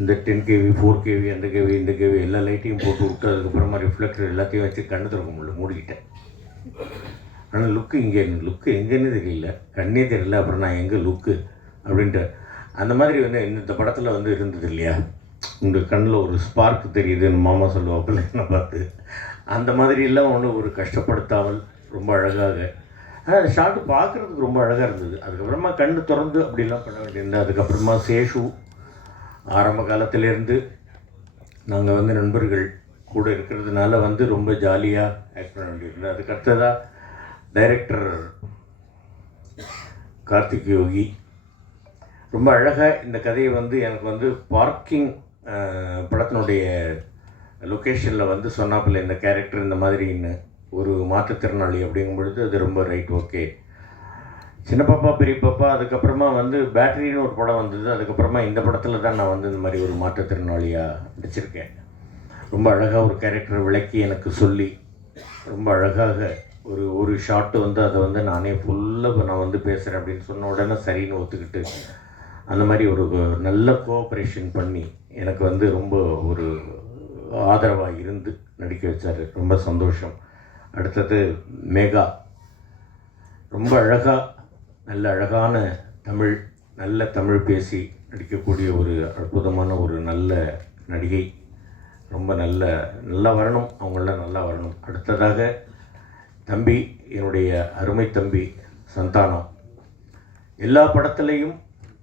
இந்த 10 kV 4 kV அந்த கேவி இந்த கேவி எல்லா லைட்டையும் போட்டு விட்டு அதுக்கப்புறமா ரிஃப்ளெக்டர் எல்லாத்தையும் வச்சு கண்ணு திறக்க முடியல, மூடிக்கிட்டேன். ஆனால் லுக்கு எங்கேன்னு தெரியல, கண்ணே தெரியல. அப்புறம் நான் எங்கே லுக்கு அப்படின்ட்டு அந்த மாதிரி வந்து இந்த படத்தில் வந்து இருந்தது இல்லையா, உங்கள் கண்ணில் ஒரு ஸ்பார்க் தெரியுதுன்னு மாமா சொல்லுவாப்பில் என்னை பார்த்து. அந்த மாதிரியெல்லாம் ஒன்றும் ஒரு கஷ்டப்படுத்தாமல் ரொம்ப அழகாக, ஆனால் அந்த ஷார்ட்டு பார்க்குறதுக்கு ரொம்ப அழகாக இருந்தது. அதுக்கப்புறமா கண்ணு திறந்து அப்படிலாம் பண்ண வேண்டியிருந்தேன். அதுக்கப்புறமா சேஷு ஆரம்ப காலத்திலேருந்து நாங்கள் வந்து நண்பர்கள் கூட இருக்கிறதுனால வந்து ரொம்ப ஜாலியாக ஆக்ட் பண்ண வேண்டியிருந்தது. அதுக்கு அடுத்ததாக டைரக்டர் கார்த்திக் யோகி ரொம்ப அழகாக இந்த கதையை வந்து எனக்கு வந்து பார்க்கிங் படத்தினுடைய லொக்கேஷனில் வந்து சொன்னாப்பில் இந்த கேரக்டர் இந்த மாதிரின்னு ஒரு மாற்றுத்திறனாளி அப்படிங்கும் பொழுது அது ரொம்ப ரைட், ஓகே. சின்ன பாப்பா பெரிய பாப்பா, அதுக்கப்புறமா வந்து பேட்டரின்னு ஒரு படம் வந்தது. அதுக்கப்புறமா இந்த படத்தில் தான் நான் வந்து இந்த மாதிரி ஒரு மாற்றுத்திறனாளியாக நடிச்சிருக்கேன். ரொம்ப அழகாக ஒரு கேரக்டர் விளக்கி எனக்கு சொல்லி ரொம்ப அழகாக ஒரு ஷாட்டு வந்து அதை வந்து நானே ஃபுல்லாக நான் வந்து பேசுகிறேன் அப்படின்னு சொன்ன உடனே சரின்னு ஒத்துக்கிட்டு அந்த மாதிரி ஒரு நல்ல கோஆப்ரேஷன் பண்ணி எனக்கு வந்து ரொம்ப ஒரு ஆதரவாக இருந்து நடிக்க வச்சார். ரொம்ப சந்தோஷம். அடுத்தது மேகா, ரொம்ப அழகாக நல்ல அழகான நல்ல தமிழ் பேசி நடிக்கக்கூடிய ஒரு அற்புதமான ஒரு நல்ல நடிகை. ரொம்ப நல்லா வரணும், அவங்களாம் நல்லா வரணும். அடுத்ததாக தம்பி, என்னுடைய அருமை தம்பி சந்தானம், எல்லா படத்துலேயும்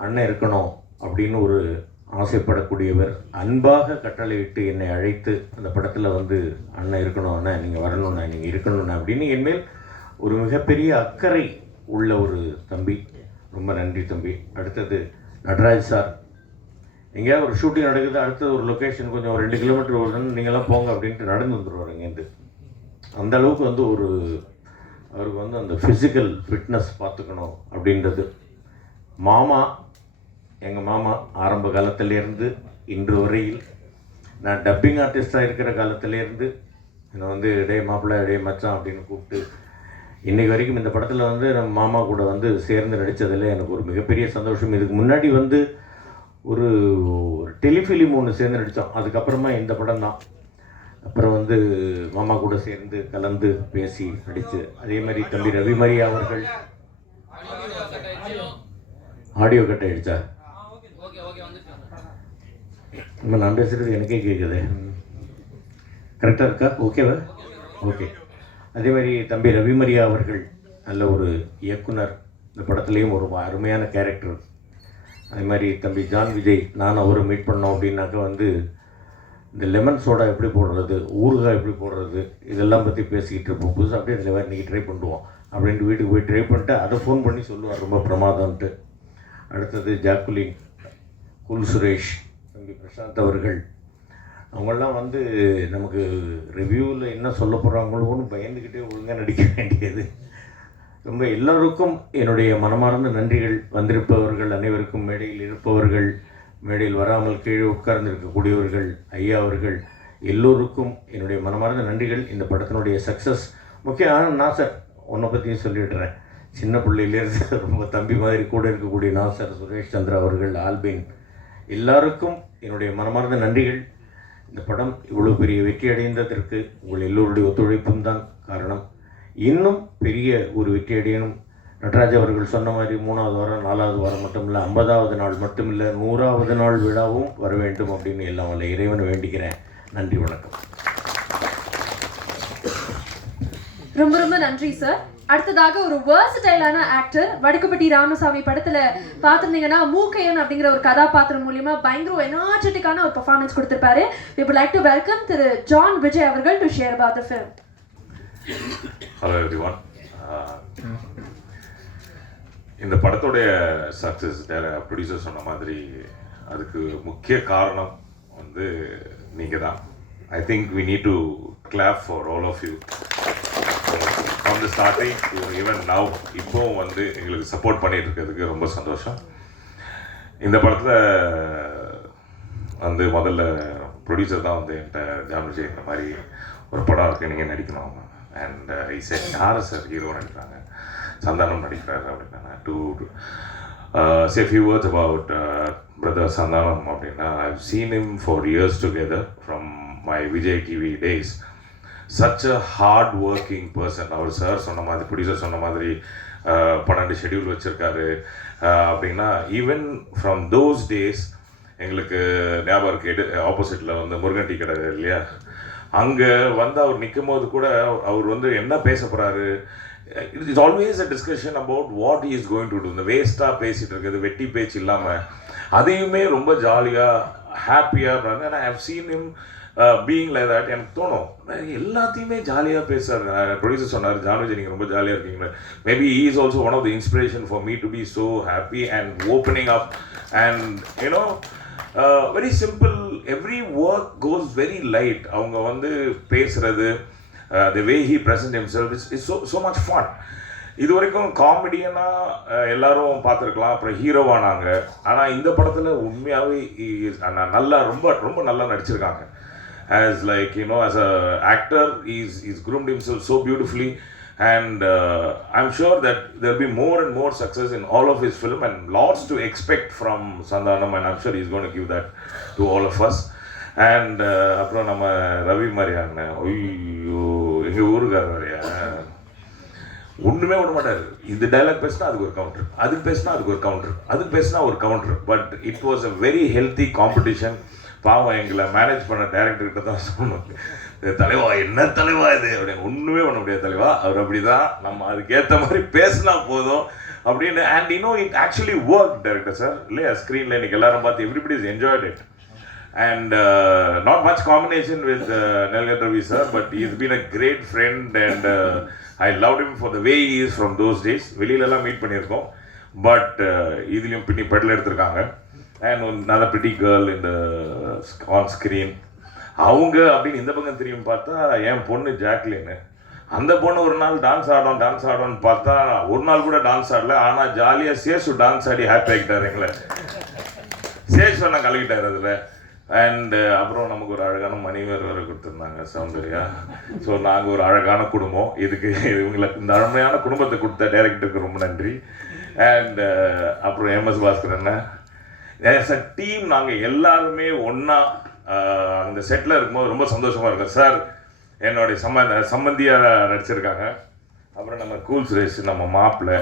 அண்ணன் இருக்கணும் அப்படின்னு ஒரு ஆசைப்படக்கூடியவர். அன்பாக கட்டளையிட்டு என்னை அழைத்து அந்த படத்தில் வந்து அண்ணன் இருக்கணும், அண்ணன் நீங்கள் வரணுண்ணா, நீங்கள் இருக்கணுண்ணா அப்படின்னு என்மேல் ஒரு மிகப்பெரிய அக்கறை உள்ள ஒரு தம்பி. ரொம்ப நன்றி தம்பி. அடுத்தது நடராஜ் சார், எங்கேயாவது ஒரு ஷூட்டிங் நடக்குது, அடுத்தது ஒரு லொக்கேஷன் கொஞ்சம் ஒரு 2 கிலோமீட்டர் வருதுன்னு நீங்கள்லாம் போங்க அப்படின்ட்டு நடந்து வந்துடுவார் இங்கேருந்து. அந்த அளவுக்கு வந்து அவருக்கு வந்து அந்த ஃபிசிக்கல் ஃபிட்னஸ் பார்த்துக்கணும் அப்படின்றது. மாமா, எங்கள் மாமா ஆரம்ப காலத்திலேருந்து இன்று வரையில், நான் டப்பிங் ஆர்டிஸ்டாக இருக்கிற காலத்திலேருந்து என்னை வந்து டே மாப்பிள்ளை, டே மச்சான் அப்படின்னு கூப்பிட்டு இன்றைக்கு வரைக்கும் இந்த படத்தில் வந்து நம்ம மாமா கூட வந்து சேர்ந்து நடித்ததில் எனக்கு ஒரு மிகப்பெரிய சந்தோஷம். இதுக்கு முன்னாடி வந்து ஒரு டெலிஃபிலிம் ஒன்று சேர்ந்து நடித்தோம். அதுக்கப்புறமா இந்த படம் தான். அப்புறம் வந்து மாமா கூட சேர்ந்து கலந்து பேசி நடித்து, அதே மாதிரி தம்பி ரவிமரி அவர்கள் ஆடியோ கட் ஆகிடுச்சா? நம்ம நான் பேசுகிறது எனக்கே கேட்குது. கரெக்டாக இருக்கா? ஓகேவா? ஓகே. அதே மாதிரி தம்பி ரவிமரியா அவர்கள் நல்ல ஒரு இயக்குனர், இந்த படத்துலேயும் ஒரு அருமையான கேரக்டர். அதே மாதிரி தம்பி ஜான் விஜய், நான் அவரை மீட் பண்ணோம் அப்படின்னாக்கா வந்து இந்த லெமன் சோடா எப்படி போடுறது, ஊறுகாய் எப்படி போடுறது, இதெல்லாம் பற்றி பேசிக்கிட்டு இருப்போம். புதுசாக அப்படியே இந்த இன்றைக்கி ட்ரை பண்ணுவோம் அப்படின்ட்டு வீட்டுக்கு போய் ட்ரை பண்ணிட்டு அதை ஃபோன் பண்ணி சொல்லுவார், ரொம்ப பிரமாதம்ன்ட்டு. அடுத்தது ஜாக்குலின், குல் சுரேஷ், தம்பி பிரசாந்த் அவர்கள், அவங்களாம் வந்து நமக்கு ரிவ்யூவில் என்ன சொல்ல போகிறாங்களோன்னு பயந்துக்கிட்டே ஒழுங்காக நடிக்க வேண்டியது. ரொம்ப எல்லோருக்கும் என்னுடைய மனமார்ந்த நன்றிகள். வந்திருப்பவர்கள் அனைவருக்கும், மேடையில் இருப்பவர்கள், மேடையில் வராமல் கீழே உட்கார்ந்து இருக்கக்கூடியவர்கள், ஐயா அவர்கள் எல்லோருக்கும் என்னுடைய மனமார்ந்த நன்றிகள். இந்த படத்தினுடைய சக்ஸஸ் முக்கியம். நாசர், உன்னை பற்றியும் சொல்லிடுறேன். சின்ன பிள்ளையிலேருந்து ரொம்ப தம்பி மாதிரி கூட இருக்கக்கூடிய நாசர், சுரேஷ் சந்திரா அவர்கள், ஆல்பின், எல்லாருக்கும் என்னுடைய மனமார்ந்த நன்றிகள். இந்த படம் இவ்வளோ பெரிய வெற்றி அடைந்ததற்கு உங்கள் எல்லோருடைய ஒத்துழைப்பும் தான் காரணம். இன்னும் பெரிய ஒரு வெற்றி அடையணும். நடராஜ் அவர்கள் சொன்ன மாதிரி 3வது வாரம் 4வது வாரம் மட்டும் இல்லை, 50வது நாள் மட்டும் இல்லை, 100வது நாள் விழாவும் வர வேண்டும் அப்படின்னு எல்லாம் வல்ல இறைவனை வேண்டிக்கிறேன். நன்றி, வணக்கம். ரொம்ப ரொம்ப நன்றி சார். அடுத்ததாக ஒரு வெர்சடைலான ஆக்டர், வடக்குப்பட்டி ராமசாமி படத்துல பார்த்துருந்தீங்கன்னா மூக்கையன் அப்படிங்கிற ஒரு கதாபாத்திரம் மூலியமா பயங்கர எனர்ஜெட்டிக்கான ஒரு பெர்ஃபார்மன்ஸ் கொடுத்திருப்பாரு. We would like to welcome Thiru John Vijay அவர்கள் to share about the film. Hello everyone. இந்த படத்தோடைய சக்ஸஸ் ப்ரொடியூசர் சொன்ன மாதிரி அதுக்கு முக்கிய காரணம் வந்து நீங்கள் தான். I think we need to clap for all of you from the starting to even now. இப்போவும் வந்து எங்களுக்கு சப்போர்ட் பண்ணிட்டு இருக்கிறதுக்கு ரொம்ப சந்தோஷம். இந்த படத்தில் வந்து முதல்ல ப்ரொடியூசர் தான் வந்து என்கிட்ட ஜான் விஜய் இந்த மாதிரி ஒரு படம் இருக்குது, நீங்கள் நடிக்கணும். அண்ட் இசை யார் சார் ஹீரோ நடிக்கிறாங்க, சந்தானம் நடிக்கிறாரு அப்படின்னா to say a few words about brother Sandhanam அப்படின்னா I've seen him for years together from my Vijay TV days. Such a hard working person. அவர் சார் சொன்ன மாதிரி, ப்ரொடியூசர் சொன்ன மாதிரி 12 ஷெடியூல் வச்சுருக்காரு அப்படின்னா ஈவன் ஃப்ரம் தோஸ் டேஸ் எங்களுக்கு ஞாபகம் இருக்குது. ஆப்போசிட்டில் வந்து முருகன் டீ கடை இல்லையா, அங்கே வந்து அவர் நிற்கும் போது கூட அவர் வந்து என்ன பேச போகிறாரு, it is always a discussion about what he is going to do. இந்த வேஸ்ட்டாக பேசிகிட்டு இருக்குது, வெட்டி பேச்சு இல்லாமல் அதையுமே ரொம்ப ஜாலியாக ஹாப்பியாக இருப்பாங்க. And I have seen him being like that. எனக்கு தோணும் எல்லாத்தையுமே ஜாலியாக பேசுகிறாரு. ப்ரொடியூசர் சொன்னார், ஜான் விஜய் நீங்கள் ரொம்ப ஜாலியாக இருக்கீங்க. Maybe he is also one of the inspiration for me to be so happy and opening up and you know very simple. Every work goes very light. அவங்க வந்து பேசுகிறது, the way he presents himself is so much fun. இது வரைக்கும் காமெடியனாக எல்லாரும் பார்த்துருக்கலாம், அப்புறம் ஹீரோவானாங்க. ஆனால் இந்த படத்தில் உண்மையாகவே நல்லா ரொம்ப ரொம்ப நல்லா நடிச்சிருக்காங்க. As like, you know, as a actor, he's groomed himself so beautifully, and I'm sure that there'll be more and more success in all of his film, and lots to expect from Sandhanam, and I'm sure he's going to give that to all of us. And அப்புறம் நம்ம ரவி மாதிரியான ஐயோ எங்கள் ஊருக்கார வரையா ஒன்றுமே விட மாட்டார். இந்த டைலாக் பேசினா அதுக்கு ஒரு கவுண்டர், அதுக்கு பேசினா அதுக்கு ஒரு கவுண்டர், அதுக்கு பேசினா ஒரு counter. But it was a very healthy competition. பாவம் எங்களை மேனேஜ் பண்ண டைரக்டர்கிட்ட தான் சொல்லணும், தலைவா என்ன தலைவா இது அப்படின்னு. ஒன்றுமே பண்ண முடியாது தலைவா, அவர் அப்படி தான், நம்ம அதுக்கேற்ற மாதிரி பேசினா போதும் அப்படின்னு. அண்ட் இன்னும் it actually work director sir இல்லையா, ஸ்க்ரீனில் இன்னைக்கு எல்லாரும் பார்த்து everybody is enjoyed it. And not much combination with Nelgat Ravi sir, but he's been a great friend, and I loved him for the way he is from those days. வெளியிலலாம் மீட் பண்ணியிருக்கோம், பட் இதுலேயும் பின்னி பெடல் எடுத்திருக்காங்க. And another pretty girl in the on screen. அவங்க அப்படின்னு இந்த பக்கம் தெரியும் பார்த்தா என் பொண்ணு ஜாக்லின். அந்த பொண்ணு ஒரு நாள் டான்ஸ் ஆடணும்னு பார்த்தா ஒரு நாள் கூட டான்ஸ் ஆடல. ஆனால் ஜாலியாக சேசு டான்ஸ் ஆடி ஹாப்பி ஆகிட்டார் எங்களை. சேஸ் வேணா கலக்கிட்டார் அதில். அண்ட் அப்புறம் நமக்கு ஒரு அழகான மனைவர் வேறு கொடுத்துருந்தாங்க, சௌந்தர்யா. ஸோ நாங்கள் ஒரு அழகான குடும்பம். இதுக்கு இவங்களுக்கு இந்த அருமையான குடும்பத்தை கொடுத்த டைரக்டருக்கு ரொம்ப நன்றி. அண்ட் அப்புறம் MS Bhaskar as a team நாங்கள் எல்லாருமே ஒன்றா அந்த செட்டில் இருக்கும்போது ரொம்ப சந்தோஷமாக இருக்கும். சார் என்னுடைய சம்பந்தியாக நடிச்சிருக்காங்க. அப்புறம் நம்ம கூல் சுரேஷ், நம்ம மாப்பிள்ளை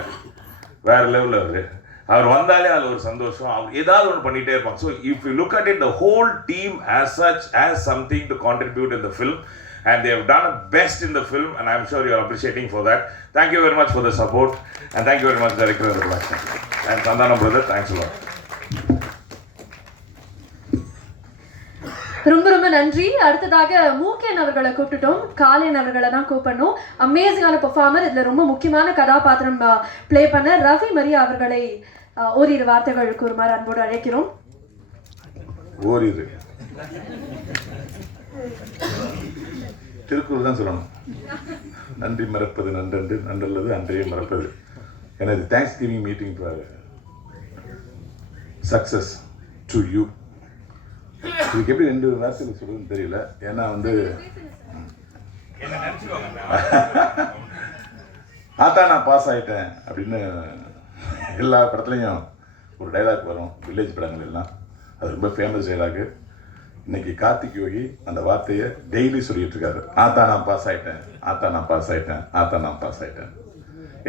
வேறு லெவலில் அவர் வந்தாலே அதில் ஒரு சந்தோஷம். அவர் ஏதாவது ஒன்று பண்ணிகிட்டே இருப்பாங்க. So if you look at it, the whole team as such has something to contribute in the film, and they have done a best in the film, and I'm sure you are appreciating for that. Thank you very much for the support, and thank you very much director of the production, and Sandhanam brother, thanks a lot. ரொம்ப ரொம்ப நன்றி. அடுத்ததாக மூக்கன் அவர்களை கூப்பிட்டுட்டோம், காலேன் அவர்களை தான் கூப்பிடணும். அமேசிங்கான பெர்ஃபார்மர், இதில் ரொம்ப முக்கியமான கதாபாத்திரம் ப்ளே பண்ண ரவி மரியா அவர்களை ஓரிரு வார்த்தைகள் கூறுமாறு அன்போடு அழைக்கிறோம். ஓரிரு திருக்குறள் தான் சொல்லணும். நன்றி மறப்பது நன்றன்று, நன்றல்லது அன்றையே மறப்பது. எனது thanks giving meeting success to you. இதுக்கு எப்படி 2 வார்த்தைகள் சொல்றதுன்னு தெரியல. ஏன்னா ஆத்தா நான் பாஸ் ஆகிட்டேன் அப்படின்னு எல்லா படத்துலையும் ஒரு டைலாக் வரும், வில்லேஜ் படங்கள் எல்லாம். அது ரொம்ப ஃபேமஸ் டைலாக்கு. இன்னைக்கு கார்த்திக் யோகி அந்த வார்த்தையை டெய்லி சொல்லிட்டு இருக்காரு, ஆத்தா நான் பாஸ் ஆகிட்டேன், ஆத்தா நான் பாஸ் ஆகிட்டேன், ஆத்தா நான் பாஸ் ஆகிட்டேன்.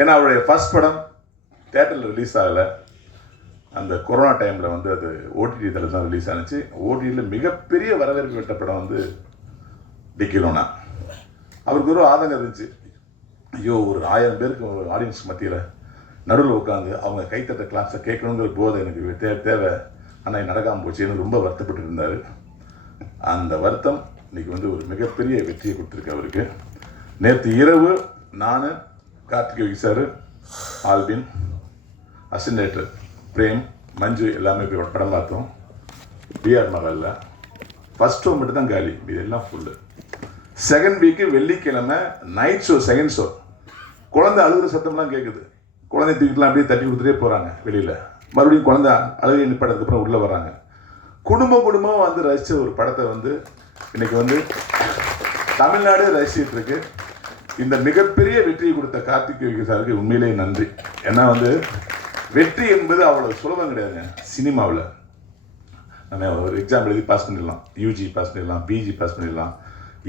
ஏன்னா அவருடைய ஃபர்ஸ்ட் படம் தேட்டரில் ரிலீஸ் ஆகலை. அந்த கொரோனா டைமில் அது ஓடிடி தளத்தில் தான் ரிலீஸ் ஆனிச்சு. ஓடிடியில் மிகப்பெரிய வரவேற்பு பெற்ற படம் டிக்கிலோனா. அவருக்கு ஒரு ஆதங்கம் இருந்துச்சு, ஐயோ ஒரு 1000 பேருக்கு ஆடியன்ஸ் மத்தியில் நடுவில் உட்காந்து அவங்க கைத்தட்ட கிளாஸை கேட்கணுங்கிற போதை எனக்கு தேவை, ஆனால் நடக்காமல் போச்சுன்னு ரொம்ப வருத்தப்பட்டு இருந்தார். அந்த வருத்தம் இன்னைக்கு ஒரு மிகப்பெரிய வெற்றியை கொடுத்துருக்கு அவருக்கு. நேற்று இரவு நான், கார்த்திக் யோகி சார், ஆல்பின், அசிஸ்டன்ட் பிரேம், மஞ்சு எல்லாமே போய் படம் பார்த்தோம். பிஆர் மகளில் ஃபர்ஸ்ட் ஷோ மட்டும் தான் காலி, இது எல்லாம் ஃபுல்லு. செகண்ட் வீக்கு வெள்ளிக்கிழமை நைட் ஷோ, செகண்ட் ஷோ. குழந்தை அழுகிற சத்தம்லாம் கேட்குது. குழந்தை தூக்கிட்டுலாம் அப்படியே தட்டி கொடுத்துட்டே போகிறாங்க வெளியில். மறுபடியும் குழந்தை அழுகை நிப்பாட்டதுக்கப்புறம் உள்ளே வர்றாங்க. குடும்பம் ரசித்த ஒரு படத்தை இன்னைக்கு தமிழ்நாடு ரசிச்சிட்டு இருக்கு. இந்த மிகப்பெரிய வெற்றியை கொடுத்த கார்த்திக் யோகி சாருக்கு உண்மையிலேயே நன்றி. ஏன்னா வெற்றி என்பது அவ்வளோ சுலபம் கிடையாதுங்க. சினிமாவில் நம்ம ஒரு எக்ஸாம் எழுதி பாஸ் பண்ணிடலாம், யூஜி பாஸ் பண்ணிடலாம், பிஜி பாஸ் பண்ணிடலாம்,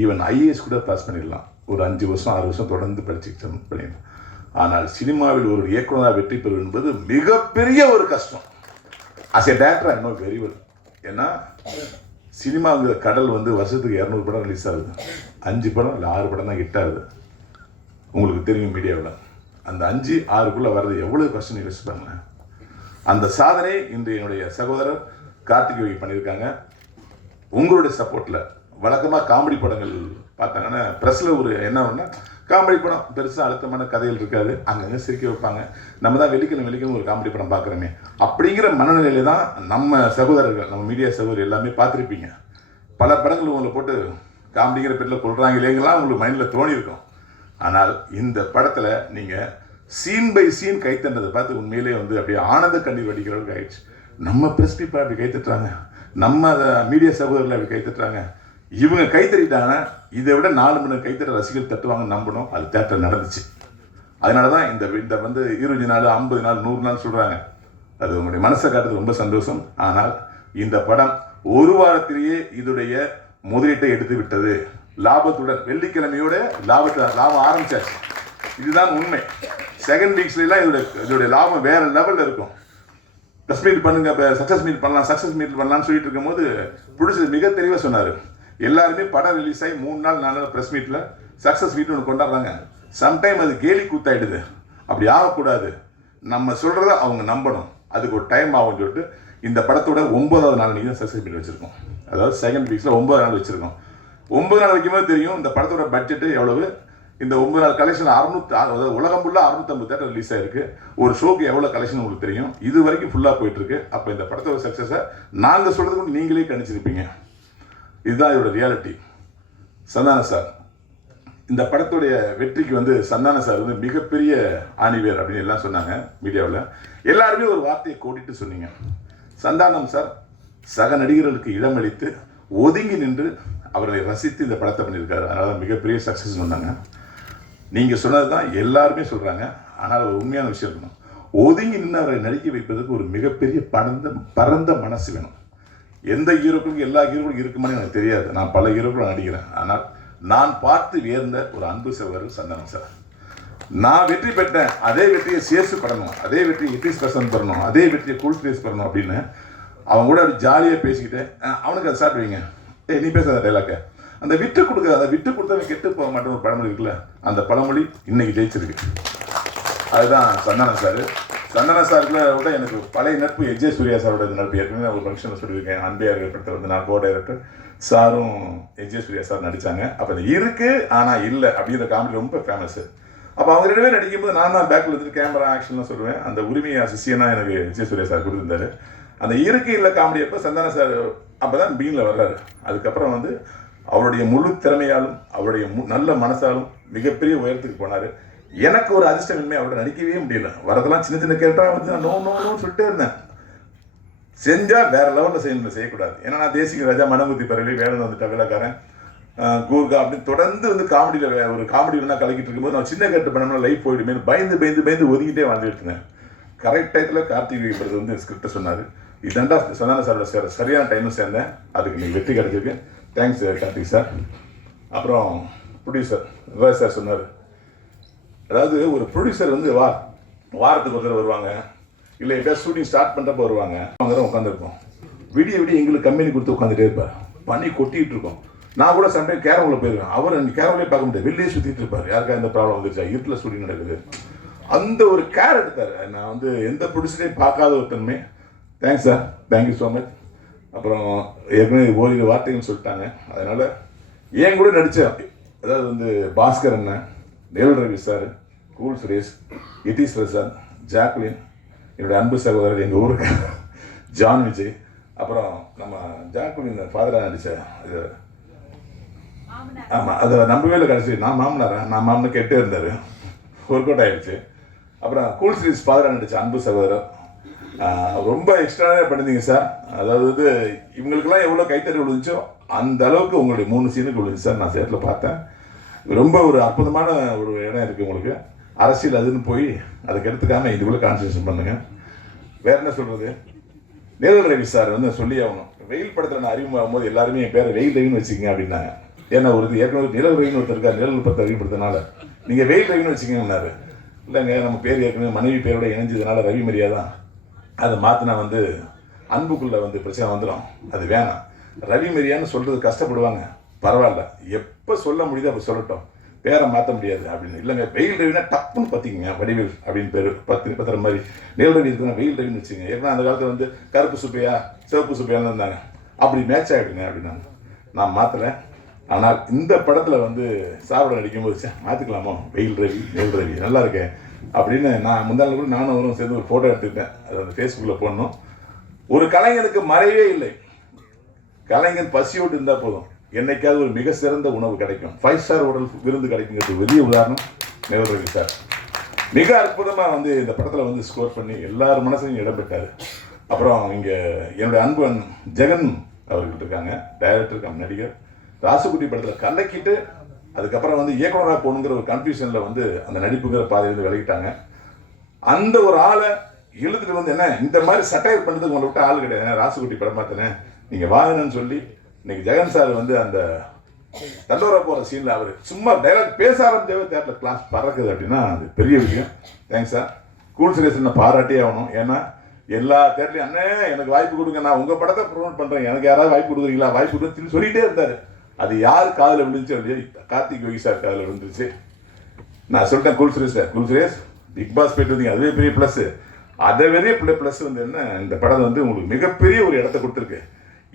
ஈவன் ஐஏஎஸ் கூட பாஸ் பண்ணிடலாம். ஒரு 5 வருஷம் 6 வருஷம் தொடர்ந்து படித்து எக்ஸாம் பண்ணிடலாம். ஆனால் சினிமாவில் ஒரு இயக்குனராக வெற்றி பெறுவது என்பது மிகப்பெரிய ஒரு கஷ்டம். As a director I know very well. ஏன்னா சினிமாங்கிற கடல் வருஷத்துக்கு 200 படம் ரிலீஸ் ஆகுது. 5 படம் இல்லை 6 படம் தான் ஹிட் ஆகுது. உங்களுக்கு தெரியும் மீடியாவில். அந்த 5, 6க்குள்ளே வர்றது எவ்வளோ கஷ்டம் யோசிச்சு பாருங்களேன். அந்த சாதனை இன்று என்னுடைய சகோதரர் கார்த்திக் யோகி பண்ணியிருக்காங்க. உங்களுடைய சப்போர்ட்டில் வழக்கமாக காமெடி படங்கள் பார்த்தாங்கன்னா ப்ரெஸ்ஸில் என்ன ஒன்றா காமெடி படம் பெருசாக அழுத்தமான கதைகள் இருக்காது, அங்கங்கே சிரிக்க வைப்பாங்க. நம்ம தான் வெள்ளிக்கிழமை ஒரு காமெடி படம் பார்க்குறோமே அப்படிங்கிற மனநிலையில தான் நம்ம சகோதரர்கள், நம்ம மீடியா சகோதரர் எல்லாமே பார்த்துருப்பீங்க. பல படங்கள் உங்களை போட்டு காமெடிங்கிற பேரில் கொள்கிறாங்களேங்கெல்லாம் உங்களுக்கு மைண்டில் தோணியிருக்கும். ஆனால் இந்த படத்தில் நீங்கள் சீன் பை சீன் கைத்தண்டதை பார்த்து உண்மையிலே வந்து அப்படியே ஆனந்த கண்ணீர் வடிக்கிற அளவுக்கு ஆயிடுச்சு. நம்ம பிரஸ் பீப்பிள் அப்படி கைத்தட்டுறாங்க, நம்ம மீடியா சகோதரில் அப்படி கைத்தட்டுறாங்க. இவங்க கைத்தறிட்டாங்கன்னா இதை விட 4 மணி கைத்தட்ட ரசிகர்கள் தட்டுவாங்க நம்பணும். அது தேட்டர் நடந்துச்சு. அதனால தான் இந்த வந்து 20 நாள் 50 நாள் 100 நாள் சொல்கிறாங்க. அது உங்களுடைய மனசை காட்டுறது ரொம்ப சந்தோஷம். ஆனால் இந்த படம் ஒரு வாரத்திலேயே இதோடைய முதலீட்டை எடுத்து விட்டது. லாபத்துடன் வெள்ளிக்கிழமையோட லாபம் ஆரம்பிச்சாச்சு. இதுதான் உண்மை. செகண்ட் வீக்ஸ்லாம் இதோடைய லாபம் வேற லெவலில் இருக்கும். ப்ரெஸ் மீட் பண்ணுங்க, இப்போ சக்ஸஸ் மீட் பண்ணலாம்னு சொல்லிட்டு இருக்கும்போது ப்ரொடியூசர் மிக தெளிவாக சொன்னார். எல்லாருமே படம் ரிலீஸ் ஆகி 3 நாள் 4 நாள் ப்ரெஸ் மீட்டில் சக்ஸஸ் மீட் ஒன்று கொண்டாடுறாங்க. சம்டைம் அது கேலி கூத்தாயிடுது. அப்படி ஆகக்கூடாது. நம்ம சொல்கிறத அவங்க நம்பணும். அதுக்கு ஒரு டைம் ஆகும்னு சொல்லிட்டு இந்த படத்தோட 9வது நாள் தான் சக்ஸஸ் மீட் வச்சுருக்கோம். அதாவது செகண்ட் வீக்ஸில் 9 நாள் வச்சுருக்கோம். 9 நாள் வைக்கும்போது தெரியும் இந்த படத்தோட பட்ஜெட்டு எவ்வளவு. இந்த 9 நாள் கலெக்ஷன் 600, அதாவது உலகம் ஃபுல்லாக 650 தேட்டர் ரிலீஸ் ஆயிருக்கு. ஒரு ஷோக்கு எவ்வளோ கலெக்ஷன் உங்களுக்கு தெரியும். இது வரைக்கும் ஃபுல்லாக போயிட்டுருக்கு. அப்போ இந்த படத்தோட சக்ஸஸை நாங்கள் சொல்கிறதுக்கு நீங்களே கணிச்சிருப்பீங்க. இதுதான் இதோட ரியாலிட்டி. சந்தான சார், இந்த படத்துடைய வெற்றிக்கு வந்து சந்தான சார் வந்து மிகப்பெரிய ஆணிவேர் அப்படின்னு எல்லாம் சொன்னாங்க மீடியாவில். எல்லாருமே ஒரு வார்த்தையை கோடிட்டு சொன்னீங்க. சந்தானம் சார் சக நடிகர்களுக்கு இடமளித்து ஒதுங்கி நின்று அவர்களை ரசித்து இந்த படத்தை பண்ணியிருக்காரு. அதனால் மிகப்பெரிய சக்ஸஸ் சொன்னாங்க. நீங்கள் சொன்னது தான் எல்லாருமே சொல்கிறாங்க. ஆனால் ஒரு உண்மையான விஷயம் இருக்கணும். ஒதுங்கி நின்று அவரை நடிக்க வைப்பதற்கு ஒரு மிகப்பெரிய பரந்த மனசு வேணும். எந்த ஹீரோக்களுக்கும் எல்லா ஹீரோக்களுக்கும் இருக்குமான்னு எனக்கு தெரியாது. நான் பல ஹீரோக்களும் நடிக்கிறேன். ஆனால் நான் பார்த்து வியர்ந்த ஒரு அன்பு சகோதரர் சந்தானம் சார். நான் வெற்றி பெற்றேன், அதே வெற்றியை சேர்த்து படணும், அதே வெற்றியை இட்டிஸ் பர்சன் பண்ணணும், அதே வெற்றியை கூல் ஸ்பேஸ் பண்ணணும் அப்படின்னு அவங்க கூட அப்படி ஜாலியாக பேசிக்கிட்டு அவனுக்கு அதை ஸ்டார்ட் வைங்க, நீ பேசாத டைலாக்க, அந்த விட்டு கொடுத்தவன் கெட்டு போக மாட்டேன் ஒரு பழமொழி இருக்குல்ல, அந்த பழமொழி இன்னைக்கு ஜெயிச்சிருக்கு. அதுதான் சந்தானம் சார். சந்தானம் சாருக்குள்ள விட எனக்கு பழைய நட்பு எஜே சூர்யா சாரோட நட்பு. ஏற்கனவே ஒரு ஃபங்க்ஷனில் சொல்லியிருக்கேன். அன்பியார் படத்தில் வந்து நான் கோ டைரக்டர், சாரும் எஜே சூர்யா சார் நடித்தாங்க. அப்போ அது இருக்குது ஆனால் இல்லை அப்படிங்கிற காமெடி ரொம்ப ஃபேமஸ்ஸு. அப்போ அவங்க 2 பேரும் நடிக்கும்போது நான் தான் பேக்கில் எடுத்துட்டு கேமரா ஆக்ஷன்லாம் சொல்லுவேன். அந்த உரிமையை சிஷியனாக எனக்கு எஜே சூர்யா சார் கொடுத்துருந்தாரு. அந்த இருக்கு இல்லை காமெடி அப்போ சந்தான சார் அப்போ தான் பீனில் வர்றாரு. அதுக்கப்புறம் வந்து அவருடைய முழு திறமையாலும் அவருடைய நல்ல மனசாலும் மிகப்பெரிய உயரத்துக்கு போனார். எனக்கு ஒரு அதிர்ஷ்டமின்மை அவரோட நடிக்கவே முடியல. வரதெல்லாம் சின்ன சின்ன கேரக்டராக வந்து நான் நோன்னு சொல்லிட்டே இருந்தேன். செஞ்சால் வேறு லெவலில் செய்யக்கூடாது. ஏன்னா நான் தேசிக ராஜா, மனமுத்தி பறவை, வேலை வந்துட்டா வேலைக்காரன், கூர்கா அப்படின்னு தொடர்ந்து வந்து காமெடியில் ஒரு காமெடி வேணா கலக்கிட்டு இருக்கும்போது நான் சின்ன கேரக்டர் பண்ணோம்னா லைஃப் போயிடுமே பயந்து ஒதுக்கிட்டே வாழ்ந்துட்டு இருந்தேன். கரெக்ட் டயத்தில் கார்த்திக் பிரதர் வந்து ஸ்கிரிப்டை சொன்னார். இதாண்டா சந்தான சாரோட சரியான டைமும் சேர்ந்தேன். அதுக்கு நீங்கள் வெற்றி கிடைச்சிருக்கு. Thanks Karthik sir. அப்புறம் ப்ரொடியூசர் ரிவாஸ் சார் சொன்னார். அதாவது ஒரு ப்ரொடியூசர் வந்து வாரத்துக்கு ஒரு தடவை வருவாங்க, இல்லை எப்படியா ஷூட்டிங் ஸ்டார்ட் பண்ணுறப்ப வருவாங்க. அவங்க தான் உட்காந்துருப்போம். விடிய எங்களுக்கு கம்பெனி கொடுத்து உட்காந்துட்டே இருப்பார். பண்ணி கொட்டிகிட்டு இருக்கோம். நான் கூட சம்டைம் கேரமில் போயிருவேன். அவர் கேரமிலே பார்க்க முடியாது, வெளியே சுற்றிட்டு இருப்பார். யாருக்கா இந்த ப்ராப்ளம் வந்துருச்சா, இருட்டில் ஷூட்டிங் நடக்குது, அந்த ஒரு கேர் எடுத்தார். நான் வந்து எந்த ப்ரொடியூசரையும் பார்க்காத ஒரு தன்மை. Thanks sir, thank you so much. அப்புறம் ஏற்கனவே ஓரிரு வார்த்தைகள் சொல்லிட்டாங்க. அதனால் ஏன் கூட நடித்தேன். அதாவது வந்து பாஸ்கர் அண்ணன், naval Ravi sir, cool Suresh, it is Prasad, Jacqueline, என்னுடைய அன்பு சகோதரர் எங்கள் ஊருக்கு ஜான் விஜய், அப்புறம் நம்ம ஜாக்லின் ஃபாதராக நடித்த இது, ஆமாம் அதை நம்பவே இல்லை. கடைசி நான் மாமனார் கேட்டே இருந்தார், ஒர்க் அவுட் ஆகிடுச்சு. அப்புறம் கூல் சுரேஷ் ஃபாதராக நடித்த அன்பு சகோதரர், ரொம்ப எக்ஸ்ட்ராவே பண்ணியிருந்தீங்க சார். அதாவது இவங்களுக்கெல்லாம் எவ்வளோ கைத்தறி விழுந்துச்சோ அந்த அளவுக்கு உங்களுடைய 3 சீனுக்கு விழுந்துச்சு சார். நான் சேட்டில் பார்த்தேன். ரொம்ப ஒரு அற்புதமான ஒரு இடம் இருக்குது உங்களுக்கு. அரசியல் அதுன்னு போய் அதுக்கு எடுத்துக்காமல் இதுக்குள்ளே கான்சன்ட்ரேஷன் பண்ணுங்கள். வேறு என்ன சொல்கிறது, நேவல் ரவி சார் வந்து சொல்லி ஆகணும். வெயில் படத்தில் நான் அறிமுகம் போது எல்லாருமே என் பேரை வெயில் ரவின்னு வச்சுக்கங்க அப்படின்னாங்க. ஏன்னா ஒரு ஏற்கனவே நிலவு ரவின்னு ஒருத்தர் இருக்கார், நிலவு படத்தை அறிமுகப்படுத்தினால நீங்கள் வெயில் ரவின்னு வச்சுக்கங்கன்னாரு. இல்லைங்க நம்ம பேர் ஏற்கனவே மனைவி பேரோட இணைஞ்சதுனால ரவி மரியா தான், அதை மாற்றினா வந்து அன்புக்குள்ளே வந்து பிரச்சனை வந்துடும், அது வேணாம். ரவி மரியான்னு சொல்கிறது கஷ்டப்படுவாங்க, பரவாயில்ல, எப்போ சொல்ல முடியுதோ அப்போ சொல்லட்டும், பேரை மாற்ற முடியாது அப்படின்னு. இல்லைங்க வெயில் ரவினா டப்புன்னு பார்த்திங்க வடிவேல் அப்படின்னு பேர் பத்திர மாதிரி நேல் ரவி இருக்குன்னா வெயில் ரவின்னு வச்சுங்க. ஏன்னா அந்த காலத்தில் வந்து கருப்பு சுப்பையா சிவப்பு சுப்பையான்னு இருந்தாங்க, அப்படி மேட்ச் ஆகிடுங்க அப்படின்னாங்க. நான் மாற்றுறேன். ஆனால் இந்த படத்தில் வந்து சாரோட நடிக்கும்போது மாற்றிக்கலாமா, வெயில் ரவி நேல் ரவி நல்லா இருக்கேன் அப்படின்னு நான் முந்தாள் கூட நானும் அவரும் சேர்ந்து ஒரு ஃபோட்டோ எடுத்துக்கிட்டேன். அது அந்த ஃபேஸ்புக்கில் போடணும். ஒரு கலைஞனுக்கு மறைவே இல்லை. கலைஞன் பசியோடு இருந்தால் போதும், என்னைக்காவது ஒரு மிக சிறந்த உணவு கிடைக்கும், 5 ஸ்டார் ஹோட்டல் விருந்து கிடைக்குங்கிறது வெளிய உதாரணம் நேவல் ரவி சார். மிக அற்புதமாக வந்து இந்த படத்தில் வந்து ஸ்கோர் பண்ணி எல்லார் மனசுலையும் இடம் பெற்றார். அப்புறம் இங்கே என்னுடைய அன்பன் ஜெகன் அவர்கள் இருக்காங்க, டைரக்டர் கம் நடிகர். ராசுகுட்டி படத்தில் கலக்கிட்டு அதுக்கப்புறம் வந்து இயக்குனராக போகணுங்கிற ஒரு கன்ஃபியூஷனில் வந்து அந்த நடிப்புங்கிற பாதையிலேருந்து விலகிட்டாங்க. அந்த ஒரு ஆளை இழுத்துட்டு வந்து என்ன இந்த மாதிரி சட்டையர் பண்ணுறதுக்கு உங்களை விட்டு ஆள் கிடையாது, ராசுகுட்டி படம் பார்த்தேனே நீங்கள் வாங்கணும்னு சொல்லி இன்னைக்கு ஜெகன் சார் வந்து அந்த தண்டோரா போகிற சீனில் அவர் சும்மா டைலாக் பேச ஆரம்பிச்சாவே தேட்டரில் கிளாஸ் பறக்குது அப்படின்னா அது பெரிய விஷயம். Thanks sir. கூல் சுரேஷனை பாராட்டே ஆகணும். ஏன்னா எல்லா தேட்டர்லையும் அண்ணே எனக்கு வாய்ப்பு கொடுங்க, நான் உங்கள் படத்தை ப்ரொமோட் பண்ணுறேன், எனக்கு யாராவது வாய்ப்பு கொடுக்குறீங்களா, வாய்ப்பு கொடுன்னு சொல்லிகிட்டே இருந்தார். அது யார் காதில் விழுந்துச்சு இல்லையா, கார்த்திக் யோகி சார் காதில் விழுந்துச்சு. நான் சொல்லிட்டேன் cool Suresh sir, cool Suresh Bigg Boss போயிட்டு வந்தீங்க, அதுவே பெரிய ப்ளஸ்ஸு. அதை பெரிய ப்ளஸ் வந்து என்ன, இந்த படம் வந்து உங்களுக்கு மிகப்பெரிய ஒரு இடத்த கொடுத்துருக்கு.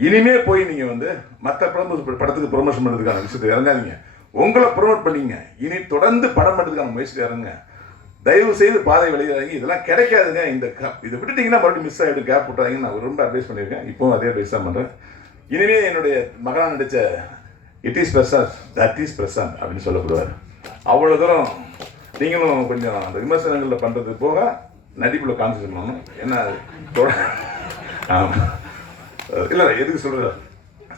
இனிமே போய் நீங்கள் வந்து மற்ற படத்துக்கு ப்ரொமோஷன் பண்ணுறதுக்கான விஷயத்தை இறங்காதீங்க, உங்களை ப்ரொமோட் பண்ணிங்க. இனி தொடர்ந்து படம் பண்ணுறதுக்கான முயற்சியில் இறங்க. தயவு செய்து பாதை வெளியிடாதீங்க, இதெல்லாம் கிடைக்காதுங்க. இதை விட்டுட்டிங்கன்னா மறுபடியும் மிஸ் ஆகிடும், கேப் விட்டுறாங்கன்னு நான் ரொம்ப அட்வைஸ் பண்ணியிருக்கேன். இப்போவும் அதே அட்வைஸ் தான் பண்ணுறேன். இனிமே என்னுடைய மகனாக நடித்த it is Prashanth that is Prashanth அப்படின்னு சொல்லப்படுவார். அவ்வளோ தூரம் நீங்களும் கொஞ்சம் அந்த விமர்சனங்களில் பண்ணுறது போக நடிப்பில் கான்சன்ட்ரேட் பண்ணணும். ஏன்னா ஆமாம் இல்லை எதுக்கு சொல்கிற,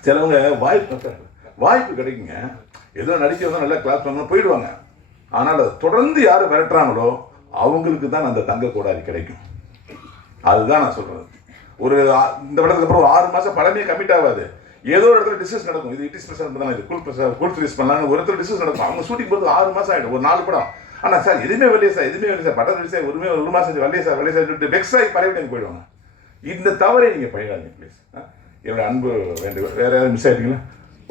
சிலவங்க வாய்ப்பு கிடைக்குங்க, ஏதோ நடிக்க வந்தால் நல்லா கிளாஸ் பண்ணணும் போயிடுவாங்க. ஆனால் தொடர்ந்து யார் விரட்டுறாங்களோ அவங்களுக்கு தான் அந்த தங்க கோடாரி கிடைக்கும். அதுதான் நான் சொல்கிறது. இந்த படத்துக்கு அப்புறம் ஒரு 6 மாதம் படமே கமிட் ஆகாது. ஏதோ ஒரு இடத்துல டிஸ்கஸ் நடக்கும், இது இட் இஸ் பிரசாந்த் தான், இது கூல் ரிலீஸ் பண்ணலான்னு ஒரு இடத்துல டிஸ்கஸ் நடக்கும். அவங்க ஷூட்டிங் போகிறது 6 மாதம் ஆகிடும், ஒரு 4 படம். ஆனால் சார் எதுவுமே வெளியே சார் படம் ரிலீஸ் ஆகி ஒரு மாதம் வெளியே சார் சொல்லிட்டு வெக்ஸ் ஆகி பரவிட்டு போயிடுவாங்க. இந்த தவறை நீங்கள் பண்ணிடாதீங்க ப்ளீஸ். என்னோடய அன்பு வேண்டுகோள். வேறு யாரும் மிஸ் ஆகிட்டீங்களா?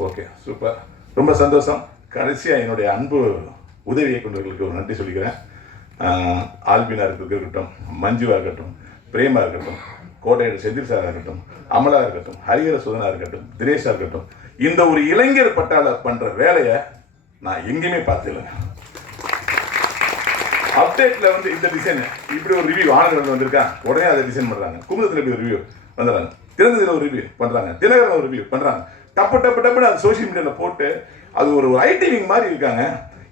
ஓகே, சூப்பர், ரொம்ப சந்தோஷம். கடைசியாக என்னுடைய அன்பு உதவி இயக்குநர்களுக்கு ஒரு நன்றி சொல்லிக்கிறேன். ஆல்பினா இருக்கட்டும், மஞ்சுவாக இருக்கட்டும், பிரேமா இருக்கட்டும், கோட்டையோட செந்தில் சாராக இருக்கட்டும், அமலா இருக்கட்டும், ஹரிஹர சுதனா இருக்கட்டும், தினேஷா இருக்கட்டும், இந்த ஒரு இளைஞர் பட்டாள பண்ணுற வேலையை நான் எங்கேயுமே பார்த்துக்கலைங்க. அப்டேட்டில் வந்து இந்த டிசைன் இப்படி ஒரு ரிவ்யூ ஆனந்தம் வந்திருக்கா, உடனே அதை டிசைன் பண்ணுறாங்க. குமுதத்தில் இப்படி ஒரு ரிவ்யூ வந்துடுறாங்க, திறந்ததில் ஒரு ரிவ்யூ பண்ணுறாங்க, தினகரன் ஒரு ரிவ்யூ பண்ணுறாங்க. டப்புன்னு அது சோஷியல் மீடியாவில் போட்டு அது ஒரு ஐடி விங் மாதிரி இருக்காங்க.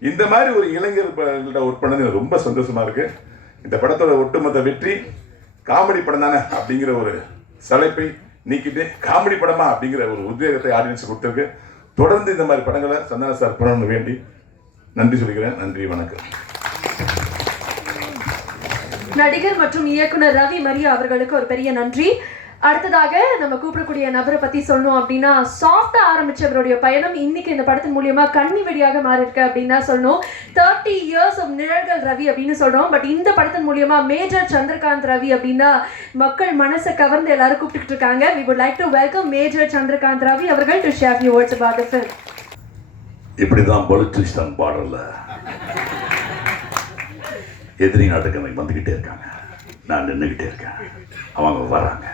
இந்த மாதிரி ஒரு இளைஞர்கள்ட்ட ஒர்க் பண்ணது எனக்கு ரொம்ப சந்தோஷமாக இருக்குது. இந்த படத்தோட ஒட்டுமொத்த வெற்றி காமெடி படம் தானே அப்படிங்கிற ஒரு சலைப்பை நீக்கிட்டு காமெடி படமா அப்படிங்கிற ஒரு உத்வேகத்தை ஆடியன்ஸ் கொடுத்துருக்கு. தொடர்ந்து இந்த மாதிரி படங்களை சந்தான சார் பண்ணணும்னு வேண்டி நன்றி சொல்லிக்கிறேன். நன்றி, வணக்கம். நடிகர் மற்றும் இயக்குனர் ரவி மரியா அவர்களுக்கு ஒரு பெரிய நன்றி. அடுத்ததாக நம்ம கூப்பிடக்கூடிய நபரை பத்தி சொல்லணும் அப்படின்னா, சாஃப்டா ஆரம்பிச்சவருடைய பயணம் இன்னைக்கு இந்த படத்தின் மூலியமா கண்ணி வெடியாக மாறி இருக்கு அப்படின்னு தான் சொல்லணும். 30 years of நிழல்கள் ரவி அப்படின்னு சொல்றோம். பட் இந்த படத்தின் மூலியமா மேஜர் சந்திரகாந்த் ரவி அப்படின்னா மக்கள் மனசை கவர்ந்து எல்லாரும் கூப்பிட்டு இருக்காங்க. We would like to welcome major Chandrakant Ravi அவர்கள் to share few words about the film. இப்படிதான் பலுச்சிஸ்தான் பார்டர்ல எதிரி நாட்டுக்கு எனக்கு வந்துக்கிட்டே இருக்காங்க, நான் நின்றுக்கிட்டே இருக்கேன். அவங்க வராங்க,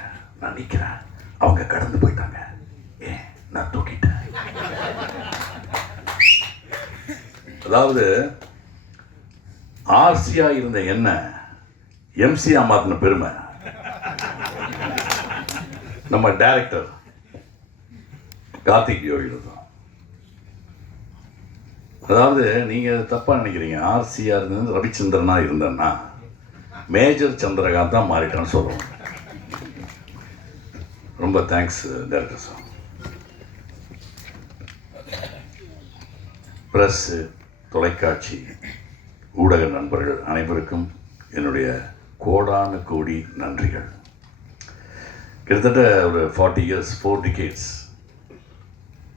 நான் நிற்கிறேன். அவங்க கடந்து போயிட்டாங்க, ஏன் நான் தூக்கிட்டேன். அதாவது ஆர்சியா இருந்த என்ன எம்சியா மாத்தின பெருமை நம்ம டைரக்டர் கார்த்திக் யோகியில் தான். அதாவது நீங்கள் தப்பாக நினைக்கிறீங்க, ஆர்சியாக இருந்தது ரவிச்சந்திரனாக இருந்தேன்னா மேஜர் சந்திரகாந்த் தான் மாறிட்டான்னு சொல்லுவோம். ரொம்ப தேங்க்ஸ் டைரக்டர் சார். ப்ரெஸ்ஸு, தொலைக்காட்சி, ஊடக நண்பர்கள் அனைவருக்கும் என்னுடைய கோடானு கோடி நன்றிகள். கிட்டத்தட்ட ஒரு 40 years 4 decades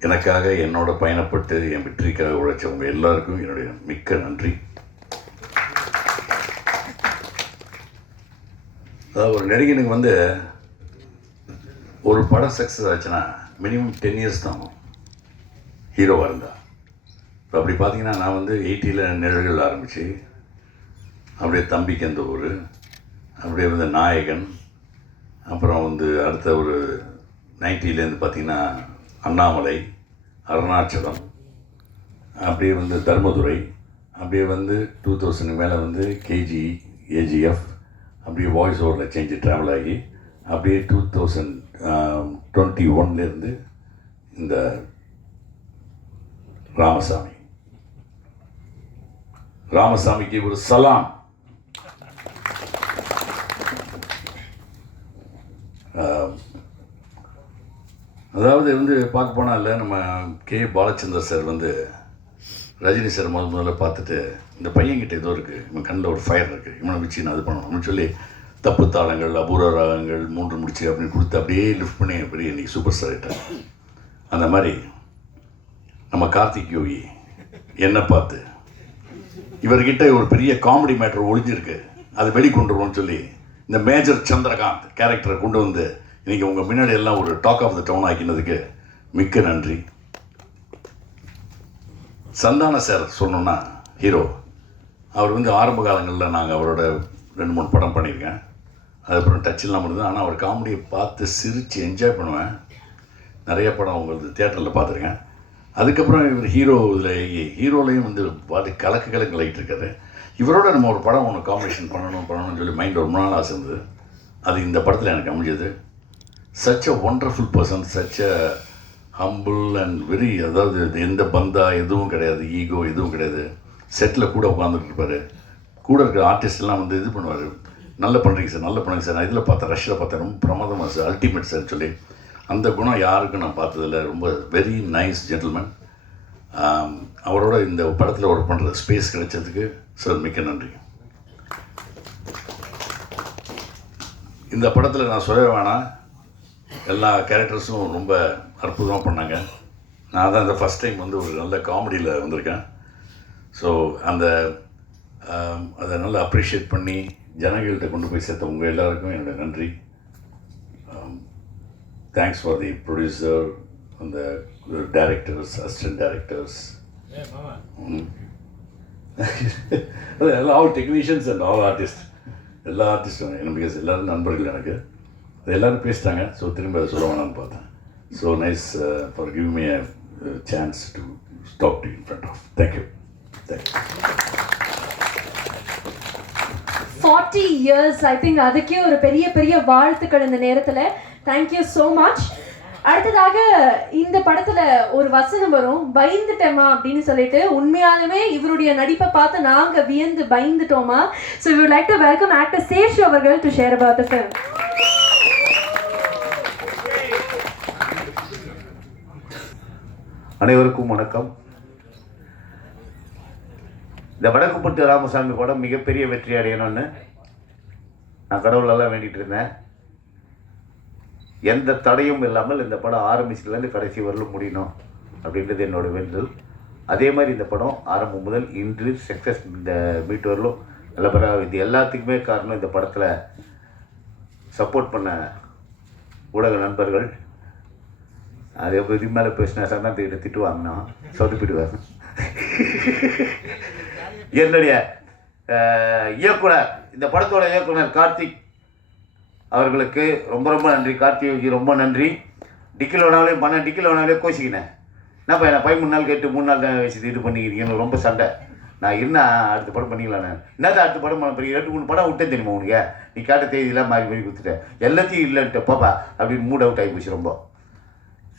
எனக்காக என்னோட பயணப்பட்டு என் வெற்றிக்காக உழைச்சவங்க எல்லாருக்கும் என்னுடைய மிக்க நன்றி. அதாவது ஒரு நடிகனுக்கு வந்து ஒரு படம் சக்ஸஸ் ஆச்சுன்னா மினிமம் 10 years தான் ஹீரோவாக இருந்தால். இப்போ அப்படி பார்த்தீங்கன்னா நான் வந்து 80s நிழல்கள் ஆரம்பித்து அப்படியே தம்பிக்கு அந்த ஊர், அப்படியே வந்து நாயகன், அப்புறம் வந்து அடுத்த ஒரு 90s பார்த்தீங்கன்னா அண்ணாமலை, அருணாச்சலம், அப்படியே வந்து தர்மதுரை, அப்படியே வந்து 2000 மேலே வந்து கேஜி, ஏஜிஎஃப், அப்படியே வாய்ஸ் ஓவரில் சேஞ்சு ட்ராவல் ஆகி அப்படியே 2021 இந்த ராமசாமிக்கு ஒரு சலாம் அதாவது வந்து பார்க்க போனால் இல்லை, நம்ம கே பாலச்சந்தர் சார் வந்து ரஜினி சார் முதல்ல பார்த்துட்டு இந்த பையன்கிட்ட ஏதோ இருக்குது, இவன் கண்ணில் ஒரு ஃபயர் இருக்குது, இவனை வச்சு நான் இது பண்ணணும்னு சொல்லி தப்பு தாளங்கள், அபூர்வ ராகங்கள், 3 முடிச்சு அப்படின்னு கொடுத்து அப்படியே லிஃப்ட் பண்ணி பெரிய இன்றைக்கி சூப்பர் ஸ்டார் ஆகிட்டார். அந்த மாதிரி நம்ம கார்த்திக் யோகி என்னை பார்த்து இவர்கிட்ட ஒரு பெரிய காமெடி மேட்டர் ஒழிஞ்சிருக்கு, அதை வெளிக்கொண்டு வருவோம்னு சொல்லி இந்த மேஜர் சந்திரகாந்த் கேரக்டரை கொண்டு வந்து இன்றைக்கி உங்கள் முன்னாடி எல்லாம் ஒரு டாக் ஆஃப் த டவுன் ஆக்கினதுக்கு மிக்க நன்றி. சந்தான சார் சொல்லணுன்னா ஹீரோ, அவர் வந்து ஆரம்ப காலங்களில் நாங்கள் அவரோட 2-3 படம் பண்ணியிருக்கேன். அதுக்கப்புறம் டச் இல்லாமல் இருந்தது. ஆனால் அவர் காமெடியை பார்த்து சிரித்து என்ஜாய் பண்ணுவேன். நிறைய படம் உங்களுக்கு தியேட்டரில் பார்த்துருக்கேன். அதுக்கப்புறம் இவர் ஹீரோலையும் வந்து பார்த்து கலக்கு லைட் இருக்காரு. இவரோட நம்ம ஒரு படம் ஒன்று காம்பினேஷன் பண்ணணும்னு சொல்லி மைண்ட் ரொம்ப நாள் ஆசை இருந்தது. அது இந்த படத்தில் எனக்கு அமைஞ்சது. Such a wonderful person, such a humble and very, அதாவது எந்த பந்தா எதுவும் கிடையாது, ஈகோ எதுவும் கிடையாது. செட்டில் கூட உட்காந்துட்டு இருப்பார். கூட இருக்கிற ஆர்டிஸ்ட்லாம் வந்து இது பண்ணுவார், நல்லா பண்ணுறீங்க சார், நல்லா பண்ணுங்க சார். நான் இதில் பார்த்தேன், ரஷ்யில் பார்த்தேன், ரொம்ப பிரமாதமாக சார், அல்டிமேட் சார் சொல்லி அந்த குணம் யாருக்கும் நான் பார்த்ததில்ல. ரொம்ப வெரி நைஸ் ஜென்டில்மேன். அவரோட இந்த படத்தில் ஒர்க் பண்ணுற ஸ்பேஸ் கிடைச்சதுக்கு சார் மிக்க நன்றி. இந்த படத்தில் நான் சொல்ல வேணாம், எல்லா கேரக்டர்ஸும் ரொம்ப அற்புதமாக பண்ணாங்க. நான் தான் இந்த ஃபஸ்ட் டைம் வந்து ஒரு நல்ல காமெடியில் வந்திருக்கேன். ஸோ அதை நல்லா அப்ரிஷியேட் பண்ணி ஜனங்கள்கிட்ட கொண்டு போய் சேர்த்த உங்கள் எல்லாருக்கும் என்னோட நன்றி. தேங்க்ஸ் ஃபார் தி ப்ரொடியூசர், அந்த directors, assistant directors, all technicians and all artist, எல்லா ஆர்டிஸ்டும் எனக்கு எல்லோரும் நண்பர்கள். எனக்கு அது எல்லோரும் பேசிட்டாங்க. ஸோ திரும்ப அதை சொல்ல வேணாம்னு பார்த்தேன். So nice for giving me a chance to talk to in front of. Thank you. 40 years, I think அதுக்கே ஒரு பெரிய பெரிய வாழ்த்துக்கள் இந்த நேரத்தில். Thank you so much. அடுத்ததாக இந்த படத்தில் ஒரு வசனம் வரும், பயந்துட்டேமா அப்படின்னு சொல்லிட்டு. உண்மையாலுமே இவருடைய நடிப்பை பார்த்து நாங்கள் வியந்து பயந்துட்டோமா. So we would like to welcome actor Sesh அவர்கள் to share about the film. அனைவருக்கும் வணக்கம். இந்த வடக்குப்பட்டு ராமசாமி படம் மிகப்பெரிய வெற்றி அடையணும்னு நான் கடவுளெல்லாம் வேண்டிகிட்டு இருந்தேன். எந்த தடையும் இல்லாமல் இந்த படம் ஆரம்பிச்சதுலேருந்து கடைசி வரலும் முடியணும் அப்படின்றது என்னோடய வேண்டுதல். அதே மாதிரி இந்த படம் ஆரம்பம் முதல் இன்று சக்ஸஸ் இந்த மீட் வரலும் நல்லபடியாக. இது எல்லாத்துக்குமே காரணம் இந்த படத்தில் சப்போர்ட் பண்ண ஊடக நண்பர்கள். அது இது மேலே பேசினா சந்தானத்துக்கிட்ட திட்டு வாங்கினா சொதுப்பிடுவார். என்னுடைய இயக்குனர், இந்த படத்தோட இயக்குனர் கார்த்திக் அவர்களுக்கு ரொம்ப ரொம்ப நன்றி. கார்த்திக் ரொம்ப நன்றி. டிக்கிலோனாலே கோச்சிக்கினேன். என்னப்பா நான் 13 நாள் கேட்டு 3 நாள் தான் வச்சு இது பண்ணிக்கிறீங்கன்னு ரொம்ப சண்டை. நான் என்ன அடுத்த படம் பண்ணிக்கலாம், நான் என்னதான் அடுத்த படம் பண்ண போறீங்க, 2-3 படம் விட்டேன் தெரியுமா உனக்கு, நீ கேட்ட தேதியெல்லாம் மாறி கொடுத்துட்டேன், எல்லாத்தையும் இல்லைன்ட்டு பாப்பா அப்படின்னு மூட் அவுட் ஆகி போச்சு ரொம்ப.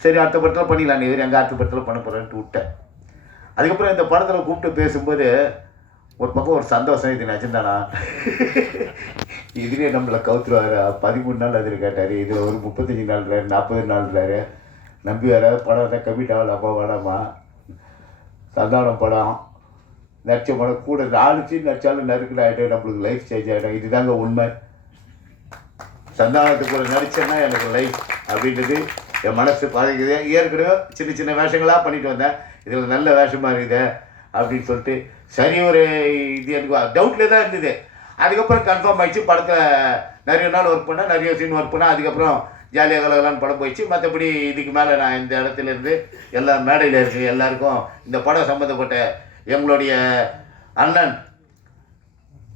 சரி அடுத்த படத்தில் பண்ணிக்கலாம், நீ எங்கே அடுத்த படத்தில் பண்ண போகிறேன்ட்டு விட்டேன். அதுக்கப்புறம் இந்த படத்தில் கூப்பிட்டு பேசும்போது ஒரு பக்கம் ஒரு சந்தோஷம், இது நிஜம்தானா, இதுலேயே நம்மளை கவுத்துருவார். 13 நாள் அதில் கேட்டார், இதில் ஒரு 35 நாள்றாரு, 40 நாள்றாரு. நம்பி வர படம் தான் கமிட் ஆகல, அப்பா வேணாமா. சந்தானம் படம் நடித்த படம் கூட 4 சீன் நடித்தாலும் நறுக்கல் ஆகிட்டோம், நம்மளுக்கு லைஃப் சேஞ்ச் ஆகிடும். இதுதாங்க உண்மை. சந்தானத்துக்கு கூட நடித்தேன்னா எனக்கு லைஃப் அப்படின்றது என் மனசு பாதிக்குது. ஏற்கனவே சின்ன சின்ன வேஷங்களாக பண்ணிட்டு வந்தேன், இதில் நல்ல வேஷமாக இருக்குது அப்படின்னு சொல்லிட்டு சரி ஒரு இது எனக்கு டவுட்லேயே தான் இருந்தது. அதுக்கப்புறம் கன்ஃபார்ம் ஆகிடுச்சு. படத்தில் நிறைய நாள் ஒர்க் பண்ணேன், நிறைய சீன் ஒர்க் பண்ணேன். அதுக்கப்புறம் ஜாலியாக கலகலான்னு படம் போயிடுச்சு. மற்றபடி இதுக்கு மேலே நான் இந்த இடத்துலேருந்து எல்லா மேடையில் இருக்குது எல்லாருக்கும் இந்த படம் சம்மந்தப்பட்ட எங்களுடைய அண்ணன்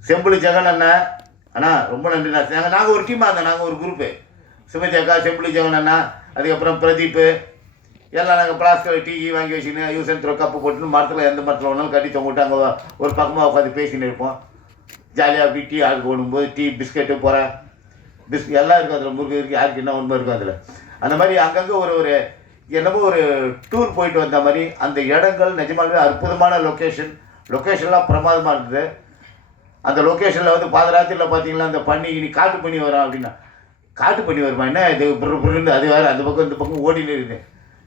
செம்பிளி ஜெகன் அண்ணன் அண்ணா ரொம்ப நன்றி. நாங்கள் ஒரு டீமாக இருந்தோம், நாங்கள் ஒரு குரூப்பு, சுமதி அக்கா, செம்பிளி ஜெகன் அண்ணா, அதுக்கப்புறம் பிரதீப்பு, எல்லாம் நாங்கள் பிளாஸ்டிக் டீ வாங்கி வச்சுன்னு யூஸ் அண்ட் த்ரோ கப்பு போட்டுன்னு மரத்தில் எந்த மரத்தில் ஒன்றாலும் கட்டி தொங்கிட்டு அங்கே ஒரு பக்கமாக உட்காந்து பேசின்னு இருப்போம். ஜாலியாக அப்படி டீ ஆளுக்கு ஓடும்போது டீ பிஸ்கெட்டு போகிறேன் எல்லாம் இருக்கும் அதில், முருகன் இருக்குது, யாருக்கு என்ன உண்மை இருக்கும் அதில். அந்த மாதிரி அங்கங்கே ஒரு என்னமோ ஒரு டூர் போயிட்டு வந்த மாதிரி அந்த இடங்கள் நிஜமாகவே அற்புதமான லொக்கேஷன்லாம் பிரமாதமாக இருந்தது. அந்த லொக்கேஷனில் வந்து பாதராத்திரியில் பார்த்தீங்கன்னா அந்த பண்ணி இனி காட்டு பண்ணி வரோம் அப்படின்னா காட்டு பண்ணி வருமா என்ன இது புருன்னு அது வேறு அந்த பக்கம் இந்த பக்கம் ஓடினு இருக்குது.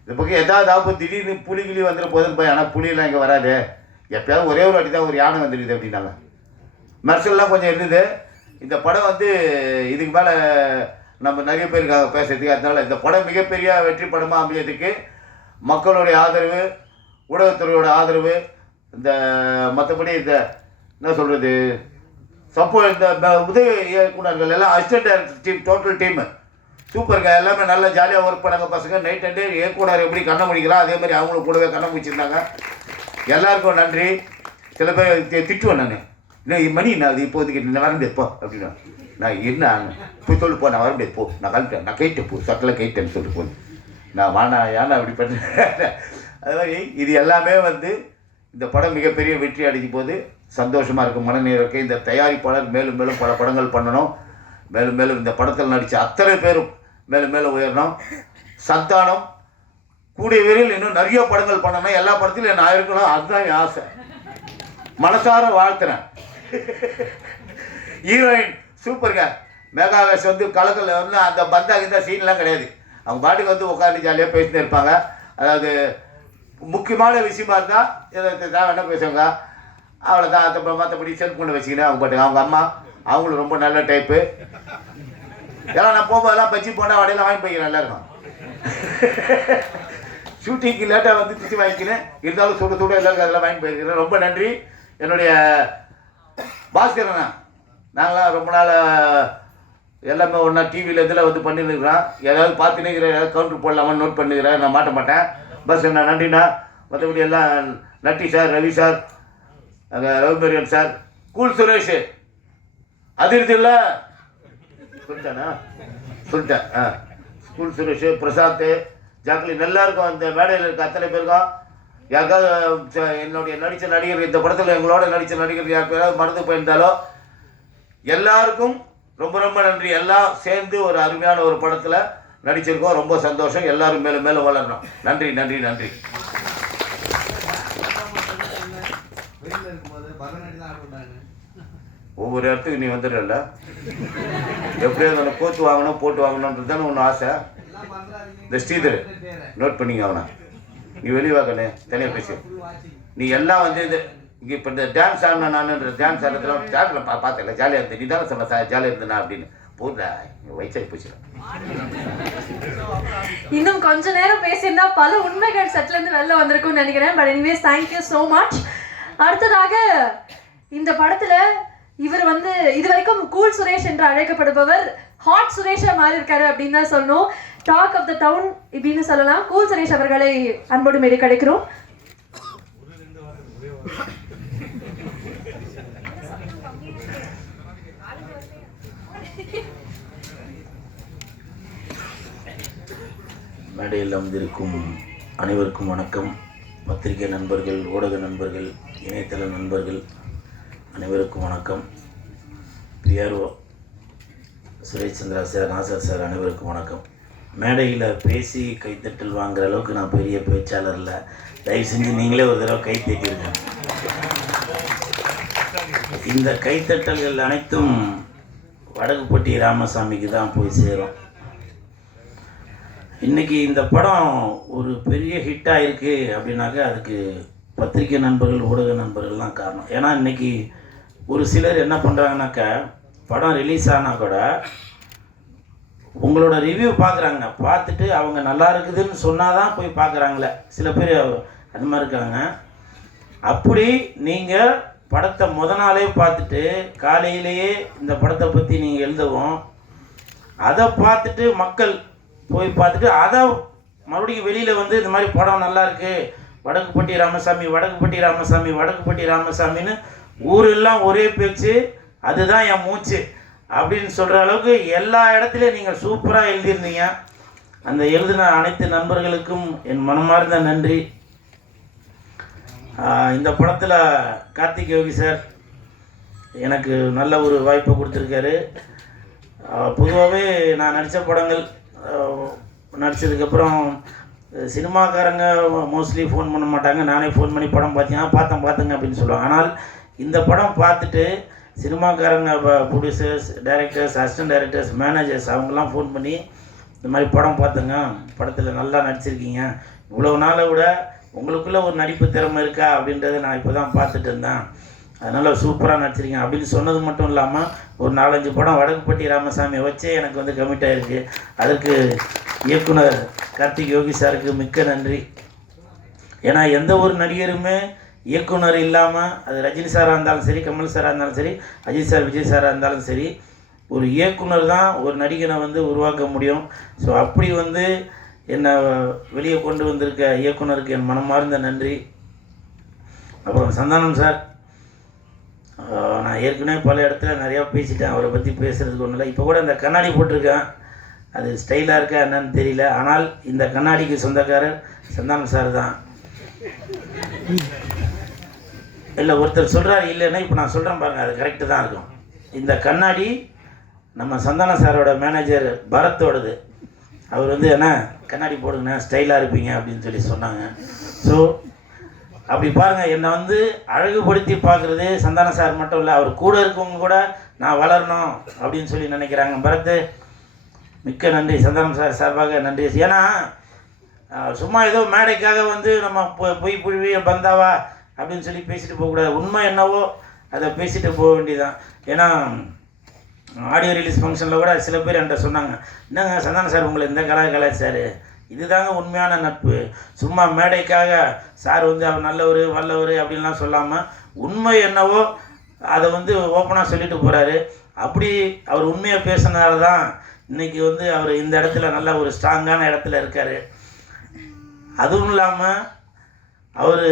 இந்த பக்கம் எதாவது ஆகும் திடீர்னு புலி கிளி வந்துட போதுன்னு போய் ஆனால் புலியெல்லாம் இங்கே வராது, எப்போயாவது ஒரே ஒரு வாட்டி தான் ஒரு யானை வந்துடுது அப்படின்னாங்க. மெர்சல்லாம் கொஞ்சம் இருந்தது. இந்த படம் வந்து இதுக்கு மேலே நம்ம நிறைய பேருக்காக பேசுறதுக்கு, அதனால இந்த படம் மிகப்பெரிய வெற்றி படமாக அமையதுக்கு மக்களுடைய ஆதரவு, ஊடகத்துறையோட ஆதரவு, இந்த மற்றபடி இந்த என்ன சொல்கிறது இந்த உதவி இயக்குனர்கள் எல்லாம் assistant director team total team சூப்பருங்க. எல்லாமே நல்லா ஜாலியாக ஒர்க் பண்ணாங்க பசங்க. நைட் அண்ட் டே இயக்குனர் எப்படி கண்ணை முடிக்கிறான் அதே மாதிரி அவங்களும் கூடவே கண்ணை முடிச்சிருந்தாங்க. எல்லாருக்கும் நன்றி. சில பேர் திட்டுவேன் நான், இன்னும் மணி நான் அது இப்போதைக்கு நான் வர முடியாது போ அப்படின்னா, நான் என்ன போய் சொல்லு போ, நான் வர முடியாது போ, நான் கழிட்டேன், நான் கைட்டேன் போ, சட்டில் கைட்டேன்னு சொல்லிட்டு போய் நான் வானா ஏன்னா அப்படி பண்ணேன். அது மாதிரி இது எல்லாமே வந்து இந்த படம் மிகப்பெரிய வெற்றி அடைக்கும் போது சந்தோஷமாக இருக்கும், மனநிறைவு இருக்குது. இந்த தயாரிப்பாளர் மேலும் மேலும் பல படங்கள் பண்ணணும், மேலும் மேலும் இந்த படத்தில் நடித்த அத்தனை பேரும் மேலும் மேலும் உயரணும். சந்தானம் கூடிய விரைவில் இன்னும் நிறைய படங்கள் பண்ணணும், எல்லா படத்திலும் நான் இருக்கணும், அதுதான் என் ஆசை. மனசார வாழ்த்துறேன். ஹீரோயின் சூப்பருங்க. மேகாவேஷ் வந்து கலக்கல் வந்து அந்த பந்தாகிந்த சீன்லாம் கிடையாது, அவங்க பாட்டுக்கு வந்து உட்காந்து ஜாலியாக பேசிட்டு இருப்பாங்க. அதாவது முக்கியமான விஷயமா இருந்தால் இதை தான் என்ன பேசுவாங்க, அவ்வளோதான். அந்த மற்றபடி செல்ஃபோனை வச்சுக்கினேன் அவங்க பாட்டுக்கு. அவங்க அம்மா அவங்களும் ரொம்ப நல்ல டைப்பு. எல்லாம் நான் போகும்போதெல்லாம் பஜ்ஜி போனால் வடையெல்லாம் வாங்கி போய்க்கிறேன் எல்லாருக்கும். ஷூட்டிங்க்கு லேட்டாக வந்து திச்சு வாங்கிக்கினேன், இருந்தாலும் சுட சுட எல்லாருக்கும் அதெல்லாம் வாங்கி போயிருக்கிறேன். ரொம்ப நன்றி. என்னுடைய பாஸ்கரண்ணா, நாங்களாம் ரொம்ப நாள் எல்லாமே ஒன்றா டிவியில் இதில் வந்து பண்ணிருக்கிறோம். ஏதாவது பார்த்துன்னுக்கிறேன், ஏதாவது கவுண்டர் போடலாமான்னு நோட் பண்ணிக்கிறேன், நான் மாட்ட மாட்டேன். பஸ் என்ன நன்றிண்ணா. மற்றபடி எல்லாம் நட்டி சார், ரவி சார், அங்கே ரவிமரியன் சார், கூல் சுரேஷ் அதிர்ச்சி இல்லை சொல்லிட்டேண்ணா சொல்லிட்டேன். கூல் சுரேஷ், பிரசாந்த், ஜாக்லின் எல்லாருக்கும் இந்த மேடையில் இருக்க அத்தனை பேருக்கும், யாருக்காவது என்னுடைய நடித்த நடிகர் இந்த படத்தில் எங்களோட நடித்த நடிகர் யாருக்காவது மறந்து போயிருந்தாலோ எல்லாருக்கும் ரொம்ப ரொம்ப நன்றி. எல்லாம் சேர்ந்து ஒரு அருமையான ஒரு படத்தில் நடிச்சிருக்கோம். ரொம்ப சந்தோஷம். எல்லாரும் மேலும் மேலும் வளரணும். நன்றி நன்றி நன்றி. ஒவ்வொரு இடத்துக்கு நீ வந்துடுறல, எப்படியாவது உனக்கு கோத்து வாங்கணும் போட்டு வாங்கணுன்றது தானே ஒன்று ஆசை. இந்த ஸ்ரீதர் நோட் பண்ணிங்க, அவனை நீ வெளியே வாங்கண்ணே தனியாக பேசு. நீ எல்லாம் வந்து இது இங்கே இப்போ இந்த டான்ஸ் ஆடின நானுன்ற டான்ஸ் ஆடுறதுலாம் தேட்டரில் பார்த்தல ஜாலியாக இருந்தேன். நீ தானே சொன்ன ஜாலியாக இருந்தேனா அப்படின்னு போதா வயசாகி போச்சு. இன்னும் கொஞ்ச நேரம் பேசியிருந்தா பல உண்மைகள் செட்லேருந்து வெளில வந்திருக்கும்னு நினைக்கிறேன். But anyways thank you so much. அடுத்ததாக இந்த படத்துல இவர் வந்து இது வரைக்கும் கூல் சுரேஷ் என்று அழைக்கப்படுபவர் ஹாட் சுரேஷா மாறி இருக்காரு அப்படின்னு தான் சொல்லணும். டாக் ஆஃப் த டவுன் இப்படின்னு சொல்லலாம். கூல் சுரேஷ் அவர்களை அன்போடு மேடை கிடைக்கிறோம். மேடையில் அமர்ந்திருக்கும் அனைவருக்கும் வணக்கம். பத்திரிகை நண்பர்கள், ஊடக நண்பர்கள், இணையதள நண்பர்கள் அனைவருக்கும் வணக்கம். PRO Suresh Chandra sir, Nassar sir அனைவருக்கும் வணக்கம். மேடையில் பேசி கைத்தட்டல் வாங்குற அளவுக்கு நான் பெரிய பேச்சாளர் இல்லை. தயவு செஞ்சு நீங்களே ஒரு தடவை கை தட்டியிருக்கேன். இந்த கைத்தட்டல்கள் அனைத்தும் வடக்குப்பட்டி ராமசாமிக்கு தான் போய் சேரும். இன்றைக்கி இந்த படம் ஒரு பெரிய ஹிட்டாக இருக்குது அப்படின்னாக்கா அதுக்கு பத்திரிகை நண்பர்கள், ஊடக நண்பர்கள்லாம் காரணம். ஏன்னா இன்றைக்கி ஒரு சிலர் என்ன பண்ணுறாங்கனாக்கா, படம் ரிலீஸ் ஆனால் கூட உங்களோட ரிவ்யூ பார்க்குறாங்க, பார்த்துட்டு அவங்க நல்லா இருக்குதுன்னு சொன்னால் தான் போய் பார்க்குறாங்களே. சில பேர் அது மாதிரி இருக்காங்க. அப்படி நீங்கள் படத்தை நாளே பார்த்துட்டு காலையிலேயே இந்த படத்தை பற்றி நீங்கள் எழுதவும், அதை பார்த்துட்டு மக்கள் போய் பார்த்துட்டு அதை மறுபடியும் வெளியில் வந்து இந்த மாதிரி படம் நல்லா இருக்குது, வடக்குப்பட்டி ராமசாமி, வடக்குப்பட்டி ராமசாமி, வடக்குப்பட்டி ராமசாமின்னு ஊரெல்லாம் ஒரே பேச்சு, அதுதான் என் மூச்சு அப்படின்னு சொல்கிற அளவுக்கு எல்லா இடத்துலையும் நீங்கள் சூப்பராக எழுதியிருந்தீங்க. அந்த எழுதின அனைத்து நண்பர்களுக்கும் என் மனமார்ந்த நன்றி. இந்த படத்தில் கார்த்திக் யோகி சார் எனக்கு நல்ல ஒரு வாய்ப்பை கொடுத்துருக்காரு. பொதுவாகவே நான் நடித்த படங்கள் நடித்ததுக்கப்புறம் சினிமாக்காரங்க மோஸ்ட்லி ஃபோன் பண்ண மாட்டாங்க. நானே ஃபோன் பண்ணி படம் பார்த்தீங்கன்னா பார்த்தேங்க அப்படின்னு சொல்லுவாங்க. ஆனால் இந்த படம் பார்த்துட்டு சினிமாக்காரங்க producers, directors, assistant directors, managers அவங்கெல்லாம் ஃபோன் பண்ணி இந்த மாதிரி படம் பார்த்துங்க, படத்தில் நல்லா நடிச்சிருக்கீங்க, இவ்வளோ நாளை விட உங்களுக்குள்ளே ஒரு நடிப்பு திறமை இருக்கா அப்படின்றத நான் இப்போ தான் பார்த்துட்டு இருந்தேன், அதனால் சூப்பராக நடிச்சிருக்கீங்க அப்படின்னு சொன்னது மட்டும் இல்லாமல் ஒரு 4-5 படம் வடக்குப்பட்டி ராமசாமியை வச்சே எனக்கு வந்து கமிட் ஆகிருக்கு. அதற்கு இயக்குனர் கார்த்திக் யோகி சாருக்கு மிக்க நன்றி. ஏன்னா எந்த ஒரு நடிகருமே இயக்குனர் இல்லாமல், அது ரஜினி சாராக இருந்தாலும் சரி, கமல் சாராக இருந்தாலும் சரி, அஜித் சார், விஜய் சாராக இருந்தாலும் சரி, ஒரு இயக்குனர் தான் ஒரு நடிகனை வந்து உருவாக்க முடியும். ஸோ அப்படி வந்து என்னை வெளியே கொண்டு வந்திருக்க இயக்குனருக்கு என் மனமார்ந்த நன்றி. அப்புறம் சந்தானம் சார், நான் ஏற்கனவே பல இடத்துல நிறையா பேசிட்டேன், அவரை பற்றி பேசுகிறதுக்கு ஒன்றும் இல்லை. இப்போ கூட இந்த கண்ணாடி போட்டிருக்கேன், அது ஸ்டைலாக இருக்கா என்னன்னு தெரியல, ஆனால் இந்த கண்ணாடிக்கு சொந்தக்காரர் சந்தானம் சார் தான். இல்லை ஒருத்தர் சொல்கிறார் இல்லைன்னா, இப்போ நான் சொல்கிறேன் பாருங்கள், அது கரெக்டு தான் இருக்கும். இந்த கண்ணாடி நம்ம சந்தானம் சாரோட மேனேஜர் பரத்தோடது. அவர் வந்து என்ன கண்ணாடி போடுங்கண்ணா ஸ்டைலாக இருப்பீங்க அப்படின்னு சொல்லி சொன்னாங்க. ஸோ அப்படி பாருங்கள், என்னை வந்து அழகுபடுத்தி பார்க்குறது சந்தானம் சார் மட்டும் இல்லை, அவர் கூட இருக்கவங்க கூட நான் வளரணும் அப்படின்னு சொல்லி நினைக்கிறாங்க. பரத், மிக்க நன்றி, சந்தானம் சார் சார்பாக நன்றி. ஏன்னா சும்மா ஏதோ மேடைக்காக வந்து நம்ம பொய் புழுவி பந்தாவா அப்படின்னு சொல்லி பேசிட்டு போகக்கூடாது. உண்மை என்னவோ அதை பேசிட்டு போக வேண்டியதான். ஏன்னா ஆடியோ ரிலீஸ் ஃபங்க்ஷனில் கூட சில பேர் என்கிட்ட சொன்னாங்க, என்னங்க சந்தானம் சார் உங்களை இந்த கலாய் சார், இதுதாங்க உண்மையான நட்பு. சும்மா மேடைக்காக சார் வந்து அவர் நல்லவர் வல்லவர் அப்படின்லாம் சொல்லாமல் உண்மை என்னவோ அதை வந்து ஓப்பனாக சொல்லிட்டு போகிறாரு. அப்படி அவர் உண்மையை பேசுனதால தான் இன்றைக்கி வந்து அவர் இந்த இடத்துல நல்ல ஒரு ஸ்ட்ராங்கான இடத்துல இருக்கார். அதுவும் இல்லாமல் அவர்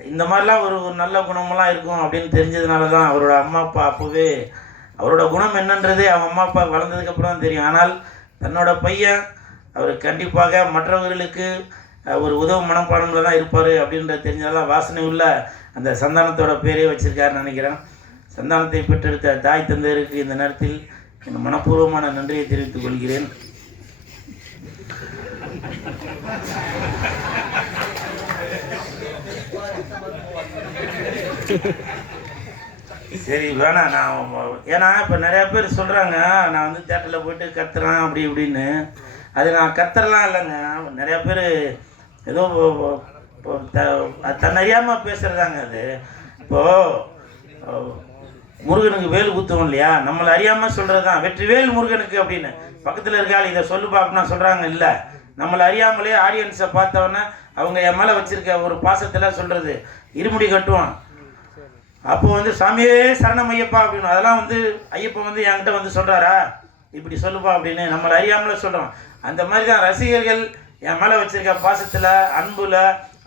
இந்த மாதிரிலாம் ஒரு நல்ல குணமெல்லாம் இருக்கும் அப்படின்னு தெரிஞ்சதுனால தான் அவரோட அம்மா அப்பா அப்போவே அவரோட குணம் என்னன்றதே அவங்க அம்மா அப்பா வளர்ந்ததுக்கப்புறம் தான் தெரியும். ஆனால் தன்னோட பையன் அவர் கண்டிப்பாக மற்றவர்களுக்கு ஒரு உதவு மனப்பான்மையில் தான் இருப்பார் அப்படின்றது தெரிஞ்சதெல்லாம் வாசனை உள்ள அந்த சந்தானத்தோட பேரே வச்சுருக்காருன்னு நினைக்கிறேன். சந்தானத்தை பெற்றெடுத்த தாய் தந்தையருக்கு இந்த நேரத்தில் என் மனப்பூர்வமான நன்றியை தெரிவித்துக் கொள்கிறேன். சரி வேணாம், நான் ஏன்னா இப்போ நிறையா பேர் சொல்கிறாங்க நான் வந்து தேட்டரில் போய்ட்டு கத்துறேன் அப்படி இப்படின்னு. அது நான் கத்துறலாம் இல்லைங்க, நிறையா பேர் ஏதோ தன்னறியாமல் பேசுகிறதாங்க. அது இப்போது முருகனுக்கு வேல் குத்துவோம் இல்லையா, நம்மளை அறியாமல் சொல்கிறது தான் வெற்றிவேல் முருகனுக்கு அப்படின்னு. பக்கத்தில் இருக்காள் இதை சொல்லு பார்க்கணும் சொல்கிறாங்க. இல்லை, நம்மளை அறியாமலே ஆடியன்ஸை பார்த்தவொன்னே அவங்க என் மேலே வச்சுருக்க ஒரு பாசத்தில் சொல்கிறது இருமுடி கட்டுவான். அப்போ வந்து சாமியே சரணம் ஐயப்பா அப்படின்னு, அதெல்லாம் வந்து ஐயப்பா வந்து என்கிட்ட வந்து சொல்கிறாரா இப்படி சொல்லுப்பா அப்படின்னு நம்மளை அறியாமலே சொல்கிறோம். அந்த மாதிரி தான் ரசிகர்கள் என் மேலே வச்சுருக்க பாசத்தில் அன்பில்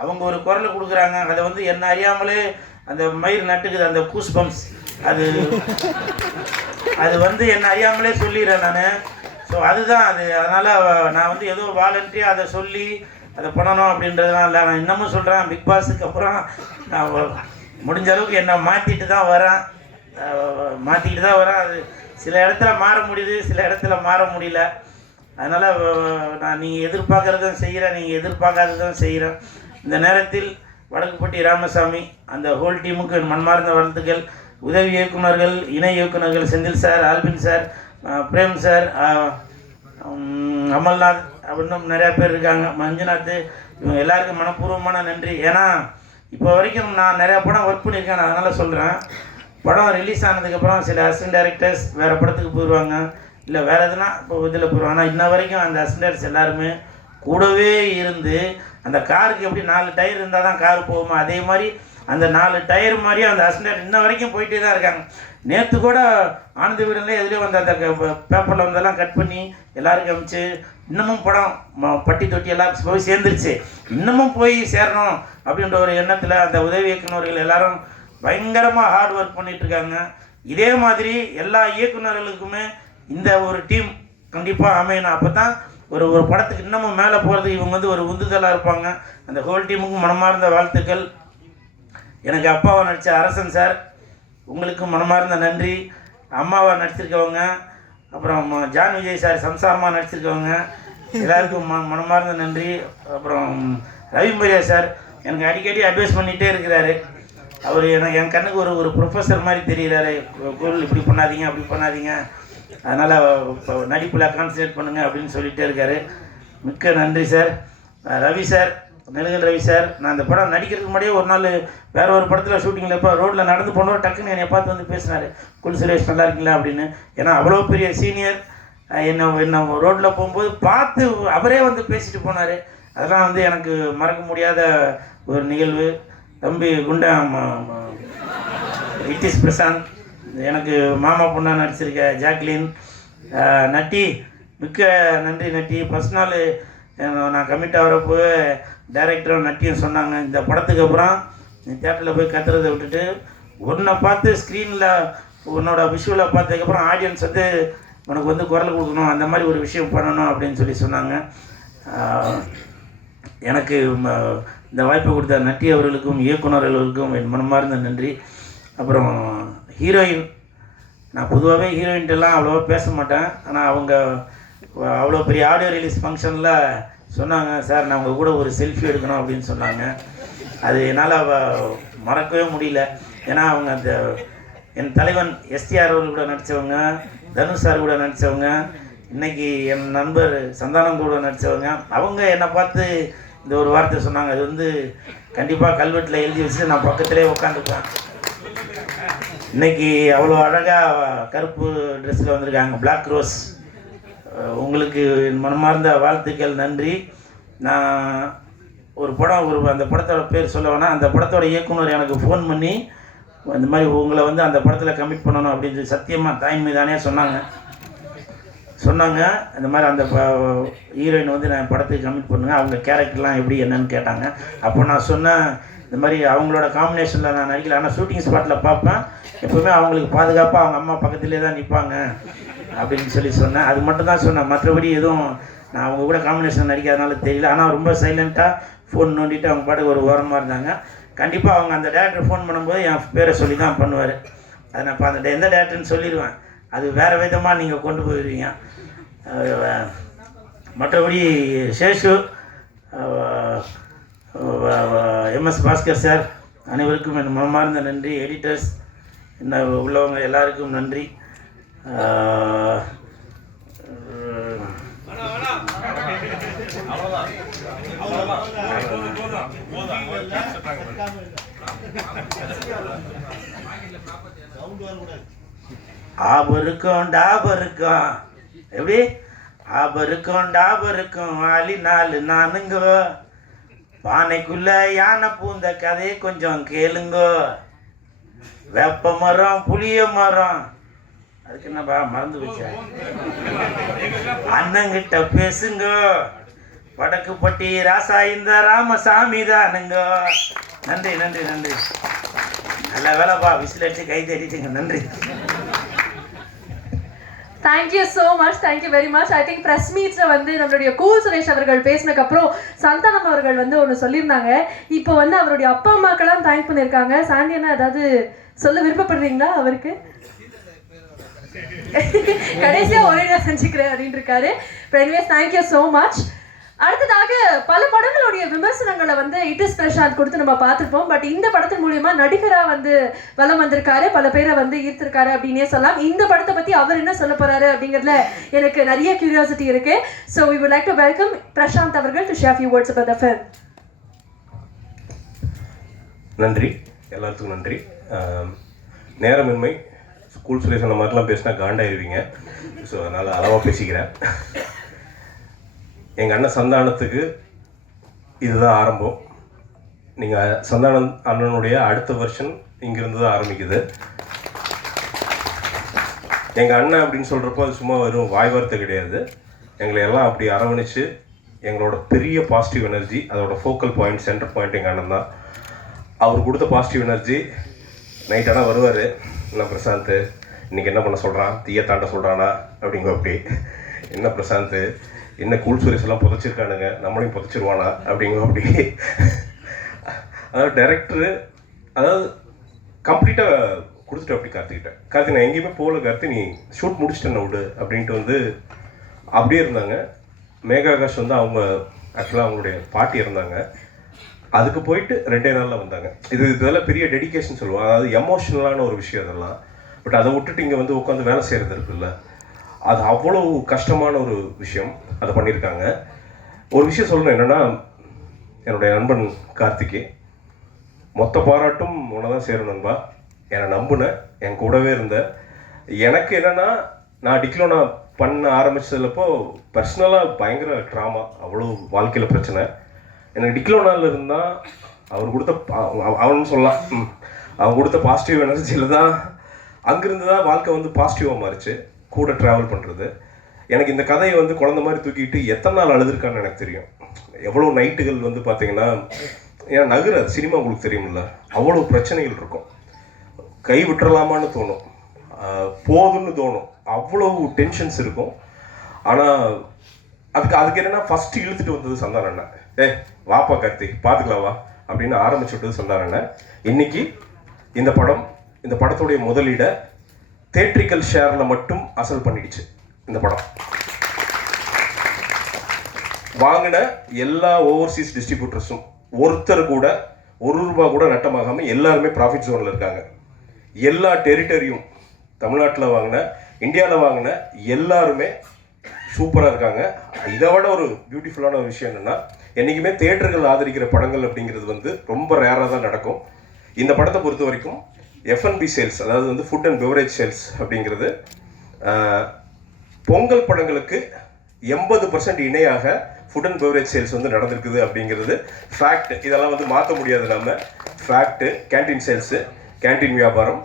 அவங்க ஒரு குரலை கொடுக்குறாங்க. அதை வந்து என்ன அறியாமலே அந்த மயிர் நட்டுக்குது, அந்த கூஸ் பம்ப்ஸ், அது வந்து என்ன அறியாமலே சொல்லிடுறேன் நான். ஸோ அதுதான் அது. அதனால் நான் வந்து ஏதோ வாலண்டியாக அதை சொல்லி அதை பண்ணணும் அப்படின்றதுலாம் இல்லை. நான் இன்னமும் சொல்கிறேன், பிக் பாஸுக்கு அப்புறம் நான் முடிஞ்ச அளவுக்கு என்னை மாற்றிட்டு தான் வரேன். அது சில இடத்துல மாற முடியுது, சில இடத்துல மாற முடியல. அதனால் நான் நீங்கள் எதிர்பார்க்குறதும் செய்கிறேன், நீங்கள் எதிர்பார்க்காததும் செய்கிறேன். இந்த நேரத்தில் வடக்குப்பட்டி ராமசாமி அந்த ஹோல் டீமுக்கு மன்மார்ந்த வாழ்த்துக்கள். உதவி இயக்குநர்கள், இணை இயக்குநர்கள் Senthil sir, Albin sir, Prem sir, Amalnath அப்படின்னும் நிறையா பேர் இருக்காங்க, மஞ்சுநாத், இவங்க எல்லாருக்கும் மனப்பூர்வமான நன்றி. ஏன்னா இப்போ வரைக்கும் நான் நிறையா படம் ஒர்க் பண்ணியிருக்கேன், அதனால் சொல்கிறேன். படம் ரிலீஸ் ஆனதுக்கப்புறம் சில அசிஸ்டன்ட் டைரக்டர்ஸ் வேறு படத்துக்கு போயிடுவாங்க, இல்லை வேறு எதுனா இப்போ இதில் போயிடுவாங்க. ஆனால் இன்ன வரைக்கும் அந்த அசிஸ்டன்ட் டைரக்டர்ஸ் எல்லாருமே கூடவே இருந்து, அந்த காருக்கு எப்படி 4 டயர் இருந்தால் தான் கார் போகுமா, அதே மாதிரி அந்த 4 டயர் மாதிரி அந்த அசிஸ்டன்ட் இன்ன வரைக்கும் போயிட்டே தான் இருக்காங்க. நேற்று கூட ஆனந்த வீடன்லேயே எதுலேயும் வந்து அந்த பேப்பரில் வந்தெல்லாம் கட் பண்ணி எல்லாருக்கும் அமிச்சு, இன்னமும் படம் பட்டி தொட்டி எல்லாம் போய் சேர்ந்துருச்சு, இன்னமும் போய் சேரணும் அப்படின்ற ஒரு எண்ணத்தில் அந்த உதவி இயக்குநர்கள் எல்லாரும் பயங்கரமாக ஹார்ட் ஒர்க் பண்ணிகிட்ருக்காங்க. இதே மாதிரி எல்லா இயக்குநர்களுக்குமே இந்த ஒரு டீம் கண்டிப்பாக அமையணும். அப்போ தான் ஒரு படத்துக்கு இன்னமும் மேலே போகிறதுக்கு இவங்க வந்து ஒரு உந்துதலாக இருப்பாங்க. அந்த ஹோல் டீமுக்கும் மனமார்ந்த வாழ்த்துக்கள். எனக்கு அப்பாவை நடித்த அரசன் சார், உங்களுக்கு மனமார்ந்த நன்றி. அம்மாவை நடிச்சிருக்கவங்க, அப்புறம் ஜான் விஜய் சார் சம்சாரமாக நடிச்சிருக்கவங்க எல்லாருக்கும் மனமார்ந்த நன்றி. அப்புறம் ரவி மரியா சார் எனக்கு அடிக்கடி அட்வைஸ் பண்ணிகிட்டே இருக்கிறாரு, அவர் என் கண்ணுக்கு ஒரு ப்ரொஃபஸர் மாதிரி தெரிகிறாரு. குரல் இப்படி பண்ணாதீங்க அப்படி பண்ணாதீங்க, அதனால் இப்போ நடிப்பில் கான்சன்ட்ரேட் பண்ணுங்கள் அப்படின்னு சொல்லிகிட்டே இருக்காரு. மிக்க நன்றி sir. Ravi sir, Nedungal Ravi sir, நான் இந்த படம் நடிக்கிறதுக்கு முன்னாடியே ஒரு நாள் வேறு ஒரு படத்தில் ஷூட்டிங்கில் இப்போ ரோட்டில் நடந்து போனோம், டக்குன்னு என்னை பார்த்து வந்து பேசினார், குல் சுரேஷ் நல்லா இருக்கீங்களா அப்படின்னு. ஏன்னா அவ்வளோ பெரிய சீனியர், என்ன ரோட்டில் போகும்போது பார்த்து அவரே வந்து பேசிட்டு போனார். அதெல்லாம் வந்து எனக்கு மறக்க முடியாத ஒரு நிகழ்வு. தம்பி குண்டா இட்டிஸ் பிரசாந்த், எனக்கு மாமா பொண்ணா நடிச்சிருக்க ஜாக்லின், நட்டி, மிக்க நன்றி நட்டி. ஃபஸ்ட் நாள் நான் கமிட் ஆகிறப்போ டைரக்டரும் நட்டியும் சொன்னாங்க, இந்த படத்துக்கு அப்புறம் நீ தேட்டரில் போய் கத்துறதை விட்டுட்டு உன்னை பார்த்து ஸ்க்ரீனில் உன்னோட விஷுவலை பார்த்ததுக்கப்புறம் ஆடியன்ஸ் வந்து உனக்கு வந்து குரல் கொடுக்கணும், அந்த மாதிரி ஒரு விஷயம் பண்ணணும் அப்படின்னு சொல்லி சொன்னாங்க. எனக்கு இந்த வாய்ப்பை கொடுத்த நட்டி அவர்களுக்கும் இயக்குநர்களுக்கும் என் மனமார்ந்த நன்றி. அப்புறம் ஹீரோயின், நான் பொதுவாகவே ஹீரோயின்ட்டெல்லாம் அவ்வளோவா பேச மாட்டேன், ஆனால் அவங்க அவ்வளோ பெரிய ஆடியோ ரிலீஸ் ஃபங்க்ஷனில் சொன்னாங்க, சார் நான் உங்கள் கூட ஒரு செல்ஃபி எடுக்கணும் அப்படின்னு சொன்னாங்க. அது என்னால் மறக்கவே முடியல. ஏன்னா அவங்க அந்த என் தலைவன் எஸ்டிஆர் அவர்கள் கூட நடித்தவங்க, தனுஷ் சார் கூட நடித்தவங்க, இன்றைக்கி என் நண்பர் சந்தானம் கூட நடித்தவங்க, அவங்க என்னை பார்த்து இந்த ஒரு வார்த்தை சொன்னாங்க. அது வந்து கண்டிப்பாக கல்வெட்டில் எழுதி வச்சு நான் பக்கத்திலே உட்காந்துப்பேன். இன்றைக்கி அவ்வளோ அழகாக கருப்பு ட்ரெஸ்ஸில் வந்திருக்காங்க, பிளாக் ரோஸ். உங்களுக்கு என் மனமார்ந்த வாழ்த்துக்கள், நன்றி. நான் ஒரு படம் அந்த படத்தோட பேர் சொல்ல வேணாம், அந்த படத்தோட இயக்குனர் எனக்கு ஃபோன் பண்ணி இந்த மாதிரி உங்களை வந்து அந்த படத்தில் கமிட் பண்ணணும் அப்படின்னு சொல்லி சத்தியமாக தாயின் மீதானே சொன்னாங்க. இந்த மாதிரி அந்த ஹீரோயின் வந்து நான் படத்துக்கு கமிட் பண்ணுங்க, அவங்க கேரக்டர்லாம் எப்படி என்னன்னு கேட்டாங்க. அப்போ நான் சொன்னேன், இந்த மாதிரி அவங்களோட காம்பினேஷனில் நான் நடிக்கல, ஆனால் ஷூட்டிங் ஸ்பாட்டில் பார்ப்பேன், எப்போவுமே அவங்களுக்கு பாதுகாப்பாக அவங்க அம்மா பக்கத்துலேயே தான் நிற்பாங்க அப்படின்னு சொல்லி சொன்னேன். அது மட்டும் தான் சொன்னேன், மற்றபடி எதுவும் நான் அவங்க கூட காம்பினேஷன் நடிக்காதனால தெரியல. ஆனால் ரொம்ப சைலண்ட்டாக ஃபோன் நோண்டிட்டு அவங்க பாட்டுக்கு ஒரு ஓரமாக இருந்தாங்க. கண்டிப்பாக அவங்க அந்த டேரக்டர் ஃபோன் பண்ணும்போது என் பேரை சொல்லி தான் பண்ணுவார். அதை நான் இப்போ அந்த எந்த டேரக்டர்னு சொல்லிடுவேன், அது வேறு விதமாக நீங்கள் கொண்டு போயிடுவீங்க. மற்றபடி சேஷு, எம்எஸ் பாஸ்கர் சார், அனைவருக்கும் என் மனமார்ந்த நன்றி. எடிட்டர்ஸ் என்ன உள்ளவங்க எல்லாருக்கும் நன்றி. ஆபருக்கும் டாபருக்கும் எப்படி ஆபருக்கும் டாபருக்கும் ஆலி நாலு நானுங்கோ, பானைக்குள்ள யானை பூந்த கதையை கொஞ்சம் கேளுங்கோ, வேப்ப மரம் புளிய மரம், அதுக்கு என்னப்பா மறந்து வச்சேன், அண்ணங்கிட்ட பேசுங்க, வடக்குப்பட்டி ராசா இந்த ராமசாமி தானுங்க. நன்றி நன்றி நன்றி, நல்ல வேலைப்பா, விசில் அடிச்சு கை தட்டிட்டுங்க. நன்றி. Thank you so much, thank you very much. I think press meets வந்து நம்மளுடைய கூல் சுரேஷ் அவர்கள் பேசினதுக்கு அப்புறம் சந்தானம் அவர்கள் வந்து ஒன்று சொல்லியிருந்தாங்க. இப்போ வந்து அவருடைய அப்பா அம்மாக்கெல்லாம் தேங்க் பண்ணியிருக்காங்க. சாண்டியனா ஏதாவது சொல்ல விருப்பப்படுறீங்களா அவருக்கு? கடைசியாக ஒரேடியா செஞ்சுக்கிறேன் அப்படின்னு இருக்காரு. Anyways thank you so much. அடுத்ததாக பல படங்களுடைய விமர்சனங்களை வந்து இட்டிஸ் பிரசாந்த் கொடுத்து நம்ம பார்த்துருப்போம். பட் இந்த படத்தின் மூலியமா நடிகராக வந்து வலம் வந்திருக்காரு, பல பேரை வந்து ஈர்த்திருக்காரு அப்படின்னே சொல்லலாம். இந்த படத்தை பற்றி அவர் என்ன சொல்ல போறாரு அப்படிங்கிறதுல எனக்கு நிறைய கியூரியாசிட்டி இருக்கு. So we would like to welcome Prashanth அவர்கள் to share few words about the film. நன்றி, எல்லாத்துக்கும் நன்றி. நேரமின்மை, ஸ்கூல் சுரேஷ் அந்த மாதிரிலாம் பேசினா காண்டாயிருவீங்க, ஸோ அதனால் அளவாக பேசிக்கிறேன். எங்கள் அண்ணன் சந்தானத்துக்கு இதுதான் ஆரம்பம். நீங்கள் சந்தானம் அண்ணனுடைய அடுத்த வெர்ஷன் இங்கிருந்து தான் ஆரம்பிக்குது. எங்கள் அண்ணன் அப்படின்னு சொல்கிறப்போ அது சும்மா வெறும் வாய் வார்த்தை கிடையாது. எங்களை எல்லாம் அப்படி அரவணைச்சு எங்களோட பெரிய பாசிட்டிவ் எனர்ஜி, அதோட ஃபோக்கல் பாயிண்ட், சென்டர் பாயிண்ட் எங்கள் அண்ணன் தான். அவர் கொடுத்த பாசிட்டிவ் எனர்ஜி நைட் ஆனால் வருவார், என்ன பிரசாந்த் இன்றைக்கி என்ன பண்ண சொல்கிறான், தீய தாண்ட சொல்கிறானா அப்படிங்க. அப்படி என்ன பிரசாந்த் என்ன கூல் சுரேஷ் எல்லாம் புதைச்சிருக்கானுங்க, நம்மளையும் புதைச்சிருவானா அப்படிங்க. அப்படி அதாவது டைரக்டரு அதாவது கம்ப்ளீட்டாக கொடுத்துட்டு அப்படி கார்த்திக் நான் எங்கேயுமே போகல, கார்த்தி நீ ஷூட் முடிச்சுட்டேன் விடு அப்படின்ட்டு வந்து அப்படியே இருந்தாங்க. மேகாகாஷ் வந்து அவங்க ஆக்சுவலாக அவங்களுடைய பாட்டி இருந்தாங்க. அதுக்கு போயிட்டு 2 நாளில் வந்தாங்க. இதெல்லாம் பெரிய டெடிகேஷன் சொல்லுவாங்க, அதாவது எமோஷ்னலான ஒரு விஷயம் அதெல்லாம். பட் அதை விட்டுட்டு இங்கே வந்து உட்காந்து வேலை செய்கிறது இருக்குல்ல, அது அவ்வளோ கஷ்டமான ஒரு விஷயம். அதை பண்ணியிருக்காங்க. ஒரு விஷயம் சொல்லணும் என்னென்னா, என்னுடைய நண்பன் கார்த்திகே, மொத்த பாராட்டும் உன்னை தான் சேரும் நண்பா. என்னை நம்புனேன், என் கூடவே இருந்த. எனக்கு என்னென்னா, நான் டிக்ளோனா பண்ண ஆரம்பித்ததுலப்போ பர்சனலாக பயங்கர ட்ராமா, அவ்வளோ வாழ்க்கையில் பிரச்சனை. எனக்கு டிக்ளோனாவில் இருந்தால் அவர் கொடுத்த அவனு சொல்லலாம், அவன் கொடுத்த பாசிட்டிவ் எனர்ஜியில் தான் அங்கேருந்து தான் வாழ்க்கை வந்து பாசிட்டிவாக மாறிச்சு. கூட ட்ராவல் பண்ணுறது. எனக்கு இந்த கதையை வந்து குழந்த மாதிரி தூக்கிட்டு எத்தனை நாள் அழுதுருக்கான்னு எனக்கு தெரியும். எவ்வளோ நைட்டுகள் வந்து பார்த்தீங்கன்னா, ஏன்னா நகராது, சினிமா உங்களுக்கு தெரியுமில்ல, அவ்வளோ பிரச்சனைகள் இருக்கும். கை விட்டுறலாமான்னு தோணும், போதுன்னு தோணும், அவ்வளோ டென்ஷன்ஸ் இருக்கும். ஆனால் அதுக்கு என்னென்னா, ஃபஸ்ட்டு இழுத்துட்டு வந்தது சந்தான அண்ணன். வாப்பா கார்த்தி பார்த்துக்கலாம் வா அப்படின்னு ஆரம்பிச்சு விட்டது சந்தான அண்ணன். இன்னைக்கு இந்த படத்துடைய முதலீடை தேட்ரிக்கல் ஷேரில் மட்டும் அசல் பண்ணிடுச்சு. இந்த படம் வாங்கின எல்லா ஓவர்சீஸ் டிஸ்ட்ரிபியூட்டர்ஸும் ஒருத்தர் கூட ₹1 கூட நட்டமாகாமல் எல்லாருமே ப்ராஃபிட் ஜோனில் இருக்காங்க. எல்லா டெரிட்டரியும் தமிழ்நாட்டில் வாங்கின, இந்தியாவில் வாங்கின எல்லாருமே சூப்பராக இருக்காங்க. இதை விட ஒரு பியூட்டிஃபுல்லான ஒரு விஷயம் என்னென்னா, என்றைக்குமே தியேட்டர்கள் ஆதரிக்கிற படங்கள் அப்படிங்கிறது வந்து ரொம்ப ரேராக தான் நடக்கும். இந்த படத்தை பொறுத்த வரைக்கும் F&B சேல்ஸ், அதாவது வந்து ஃபுட் அண்ட் பெவரேஜ் சேல்ஸ் அப்படிங்கிறது பொங்கல் படங்களுக்கு 80% இணையாக ஃபுட் அண்ட் பெவரேஜ் சேல்ஸ் வந்து நடந்திருக்குது அப்படிங்கிறது ஃபேக்ட். இதெல்லாம் வந்து மாற்ற முடியாது நம்ம. ஃபேக்ட்டு, கேன்டீன் சேல்ஸு, கேன்டீன் வியாபாரம்.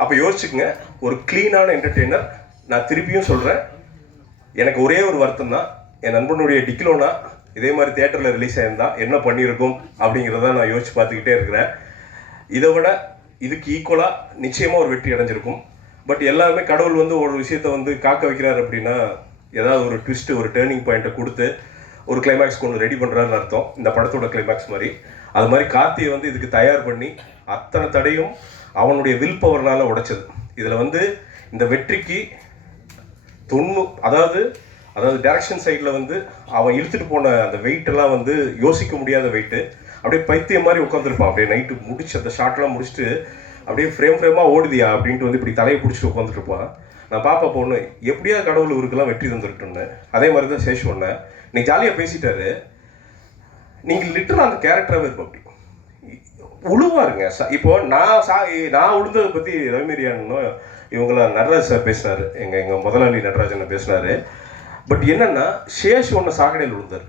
அப்போ யோசிச்சுக்கங்க, ஒரு க்ளீனான என்டர்டெய்னர். நான் திருப்பியும் சொல்கிறேன், எனக்கு ஒரே ஒரு வருத்தம் தான், என் நண்பனுடைய டிக்ளோனா இதே மாதிரி தியேட்டரில் ரிலீஸ் ஆயிருந்தால் என்ன பண்ணியிருக்கும் அப்படிங்கிறத நான் யோசிச்சு பார்த்துக்கிட்டே இருக்கிறேன். இதை விட இதுக்கு ஈக்குவலாக நிச்சயமாக ஒரு வெற்றி அடைஞ்சிருக்கும். பட் எல்லாருமே கடவுள் வந்து ஒரு விஷயத்தை வந்து காக்க வைக்கிறார் அப்படின்னா, ஏதாவது ஒரு ட்விஸ்ட்டு, ஒரு டேர்னிங் பாயிண்ட்டை கொடுத்து ஒரு கிளைமேக்ஸ்க்கு ஒன்று ரெடி பண்ணுறாருன்னு அர்த்தம். இந்த படத்தோட கிளைமேக்ஸ் மாதிரி. அது மாதிரி கார்த்தியை வந்து இதுக்கு தயார் பண்ணி அத்தனை தடையும் அவனுடைய வில் பவர்னால் உடைச்சது. இதில் வந்து இந்த வெற்றிக்கு அதாவது டைரக்ஷன் சைடில் வந்து அவன் இழுத்துட்டு போன அந்த வெயிட்டெல்லாம் வந்து யோசிக்க முடியாத வெயிட்டு. அப்படியே பைத்தியம் மாதிரி உட்காந்துருப்பான். அப்படியே நைட்டு முடிச்சு அந்த ஷார்ட்லாம் முடிச்சுட்டு அப்படியே ஃப்ரேமாக ஓடுதியா அப்படின்ட்டு வந்து இப்படி தலையை பிடிச்சிட்டு உட்காந்துருப்பான். நான் பாப்பா பொண்ணு எப்படியா கடவுள் இவருக்கெல்லாம் வெற்றி தந்துருக்குன்னு. அதே மாதிரி தான் சேஷ் ஒன்று நீ ஜாலியாக பேசிட்டாரு. நீங்கள் லிட்டராக அந்த கேரக்டராகவே இருக்கும். அப்படி உழுவாருங்க. இப்போ நான் உழுந்ததை பற்றி ரவிமேரியானும் இவங்களாம் நடராஜ் சார் பேசினார், எங்கள் முதலாளி நடராஜனை பேசினார். பட் என்னென்னா, சேஷ் ஒன்று சாக்கடையில் விழுந்தார்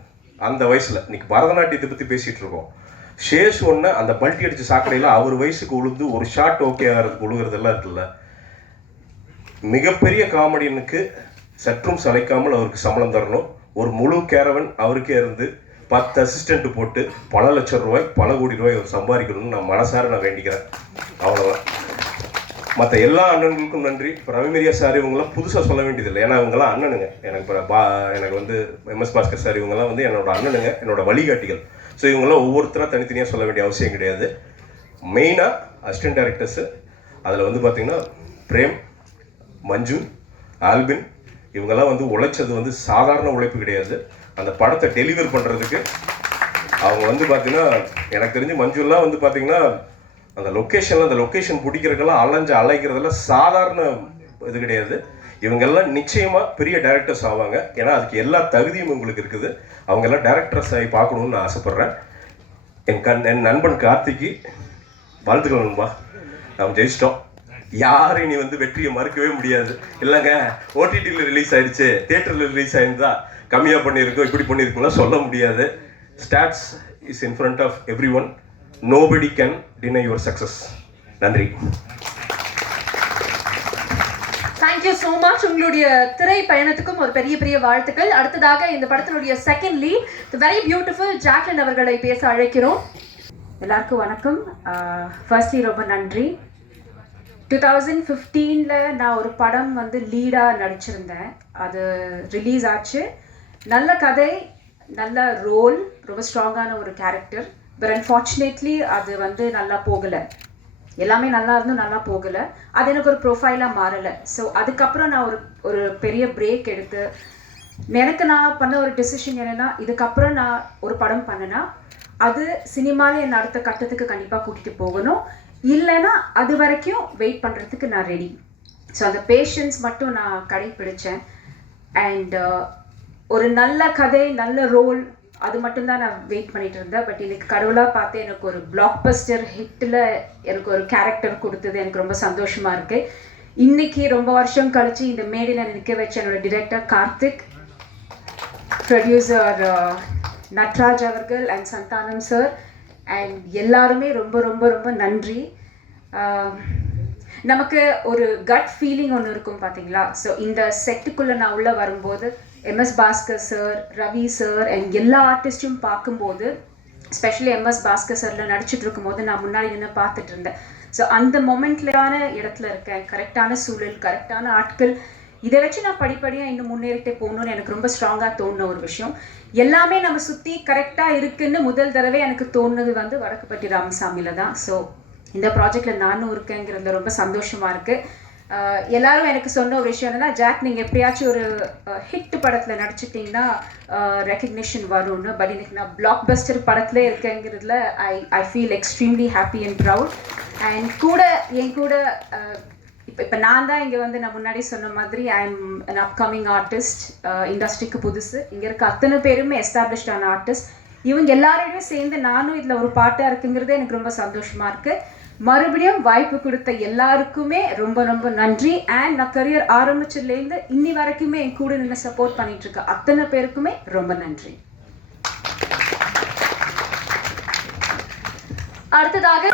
அந்த வயசில். இன்னைக்கு பரதநாட்டியத்தை பற்றி பேசிகிட்டு இருக்கோம். சேஷ் ஒன்று அந்த பல்ட்டி அடித்த சாக்கடையில் அவர் வயசுக்கு உழுந்து ஒரு ஷாட் ஓகே ஆகிறதுக்கு உழுகிறதெல்லாம் இருக்குல்ல. மிகப்பெரிய காமெடியனுக்கு சற்றும் சளைக்காமல் அவருக்கு சம்பளம் தரணும். ஒரு முழு கேரவன் அவருக்கே இருந்து 10 அசிஸ்டண்ட் போட்டு பல லட்சம் ரூபாய், பல கோடி ரூபாய் அவர் சம்பாதிக்கணும்னு நான் மனசார வேண்டிக்கிறேன். அவ்வளோதான். மற்ற எல்லா அண்ணன்களுக்கும் நன்றி. இப்போ ரவிமேரியா சார் இவங்கெல்லாம் புதுசாக சொல்ல வேண்டியதில்லை, ஏன்னா இவங்கெல்லாம் அண்ணனுங்க. எனக்கு வந்து MS பாஸ்கர் சார் இவங்கெல்லாம் வந்து என்னோட அண்ணனுங்க, என்னோட வழிகாட்டிகள். ஸோ இவங்கெல்லாம் ஒவ்வொருத்தராக தனித்தனியாக சொல்ல வேண்டிய அவசியம் கிடையாது. மெயினாக அசிஸ்டன்ட் டைரக்டர்ஸு, அதில் வந்து பார்த்திங்கன்னா பிரேம், மஞ்சு, ஆல்பின், இவங்கெல்லாம் வந்து உழைச்சது வந்து சாதாரண உழைப்பு கிடையாது. அந்த படத்தை டெலிவர் பண்ணுறதுக்கு அவங்க வந்து பார்த்திங்கன்னா, எனக்கு தெரிஞ்சு மஞ்சுலாம் வந்து பார்த்திங்கன்னா அந்த லொக்கேஷன் பிடிக்கிறதுக்கெல்லாம் அலைக்கிறதெல்லாம் சாதாரண இது கிடையாது. இவங்கெல்லாம் நிச்சயமாக பெரிய டைரக்டர்ஸ் ஆவாங்க. ஏன்னா அதுக்கு எல்லா தகுதியும் உங்களுக்கு இருக்குது. அவங்கெல்லாம் டைரக்டர்ஸ் ஆகி பார்க்கணுன்னு நான் ஆசைப்பட்றேன். என் நண்பன் கார்த்திக்கு வாழ்த்துக்கள் நண்பா. நாம் ஜெயிச்சிட்டோம். யாரும் இனி வந்து வெற்றியை மறுக்கவே முடியாது. இல்லைங்க OTTயில் ரிலீஸ் ஆயிடுச்சு, தியேட்டரில் ரிலீஸ் ஆயிருந்தா கம்மியாக பண்ணியிருக்கோம், இப்படி பண்ணியிருக்கோம்லாம் சொல்ல முடியாது. Stats is in front of every one. Nobody can deny your success. நன்றி. Thank you so much. உங்களுடைய திரை பயணத்துக்கும் ஒரு பெரிய வாழ்த்துக்கள். அடுத்ததாக இந்த படத்தினுடைய second lead very beautiful Jacqueline அவர்களை பேச அழைக்கிறோம். எல்லாருக்கும் வணக்கம். ஃபர்ஸ்ட்லி ரொம்ப நன்றி. 2015 நான் ஒரு படம் வந்து லீடாக நடிச்சிருந்தேன். அது ரிலீஸ் ஆச்சு. நல்ல கதை, நல்ல ரோல், ரொம்ப ஸ்ட்ராங்கான ஒரு கேரக்டர். பட் அன்ஃபார்ச்சுனேட்லி அது வந்து நல்லா போகலை. எல்லாமே நல்லா இருந்தும் நல்லா போகலை. அது எனக்கு ஒரு ப்ரொஃபைலாக மாறலை. ஸோ அதுக்கப்புறம் நான் ஒரு பெரிய பிரேக் எடுத்து நான் பண்ண ஒரு டெசிஷன் என்னென்னா, இதுக்கப்புறம் நான் ஒரு படம் பண்ணேன்னா அது சினிமாவில் என்னை அடுத்த கட்டத்துக்கு கண்டிப்பாக கூட்டிகிட்டு போகணும், இல்லைன்னா அது வரைக்கும் வெயிட் பண்ணுறதுக்கு நான் ரெடி. ஸோ அந்த பேஷன்ஸ் மட்டும் நான் கடைப்பிடிச்சேன். அண்ட் ஒரு நல்ல கதை, நல்ல ரோல், அது மட்டும்தான் நான் வெயிட் பண்ணிட்டு இருந்தேன். பட் எனக்கு கடவுளாக பார்த்து எனக்கு ஒரு பிளாக் பஸ்டர் ஹிட்டில் எனக்கு ஒரு கேரக்டர் கொடுத்தது எனக்கு ரொம்ப சந்தோஷமாக இருக்குது. இன்னைக்கு ரொம்ப வருஷம் கழிச்சு இந்த மேடையில் நிற்க வச்ச என்னோட டிரெக்டர் கார்த்திக், ப்ரொடியூசர் நட்ராஜ் அவர்கள் அண்ட் சந்தானம் சார் அண்ட் எல்லாருமே ரொம்ப ரொம்ப ரொம்ப நன்றி. நமக்கு ஒரு கட் ஃபீலிங் ஒன்று இருக்கும் பார்த்தீங்களா. ஸோ இந்த செட்டுக்குள்ளே நான் உள்ளே வரும்போது MS Bhaskar sir, Ravi sir and எல்லா ஆர்டிஸ்ட்டும் பார்க்கும்போது, ஸ்பெஷலி எம்எஸ் பாஸ்கர் சாரில் நடிச்சிட்டு இருக்கும்போது நான் முன்னாடி நின்று பார்த்துட்டு இருந்தேன். ஸோ அந்த மொமெண்ட்லான இடத்துல இருக்கேன், கரெக்டான சூழல், கரெக்டான ஆட்கள், இதை வச்சு நான் படிப்படியாக இன்னும் முன்னேறிட்டே போகணுன்னு எனக்கு ரொம்ப ஸ்ட்ராங்காக தோணுன ஒரு விஷயம். எல்லாமே நம்ம சுற்றி கரெக்டாக இருக்குன்னு முதல் தடவை எனக்கு தோணுனது வந்து வடக்குப்பட்டி ராமசாமியில் தான். ஸோ இந்த ப்ராஜெக்டில் நானும் இருக்கேங்கிறதுல ரொம்ப சந்தோஷமாக இருக்குது. எல்லாரும் எனக்கு சொன்ன ஒரு விஷயம் என்னன்னா, ஜாக் நீங்கள் எப்படியாச்சும் ஒரு ஹிட் படத்தில் நடிச்சிட்டிங்கன்னா ரெக்கக்னிஷன் வரும்னு. பட் இன்னைக்கு நான் பிளாக் பஸ்டர் படத்தில் இருக்கேங்கிறதுல I feel extremely happy and proud. And கூட என் கூட இப்போ நான் தான் இங்கே வந்து நான் முன்னாடி சொன்ன மாதிரி I am an upcoming artist, இண்டஸ்ட்ரிக்கு புதுசு. இங்கே இருக்க அத்தனை பேருமே எஸ்டாப்ளிஷ்டான ஆர்டிஸ்ட். இவங்க எல்லாரோடையும் சேர்ந்து நானும் இதில் ஒரு பாட்டாக இருக்குங்கிறது எனக்கு ரொம்ப சந்தோஷமாக இருக்குது. மறுபடியும் வாய்ப்பு கொடுத்த எல்லாருக்குமே ரொம்ப ரொம்ப நன்றி. அண்ட் நான் கரியர் ஆரம்பிச்சதுலேருந்து இன்னி வரைக்குமே என் கூட நின்று சப்போர்ட் பண்ணிட்டு இருக்க அத்தனை பேருக்குமே ரொம்ப நன்றி. அடுத்ததாக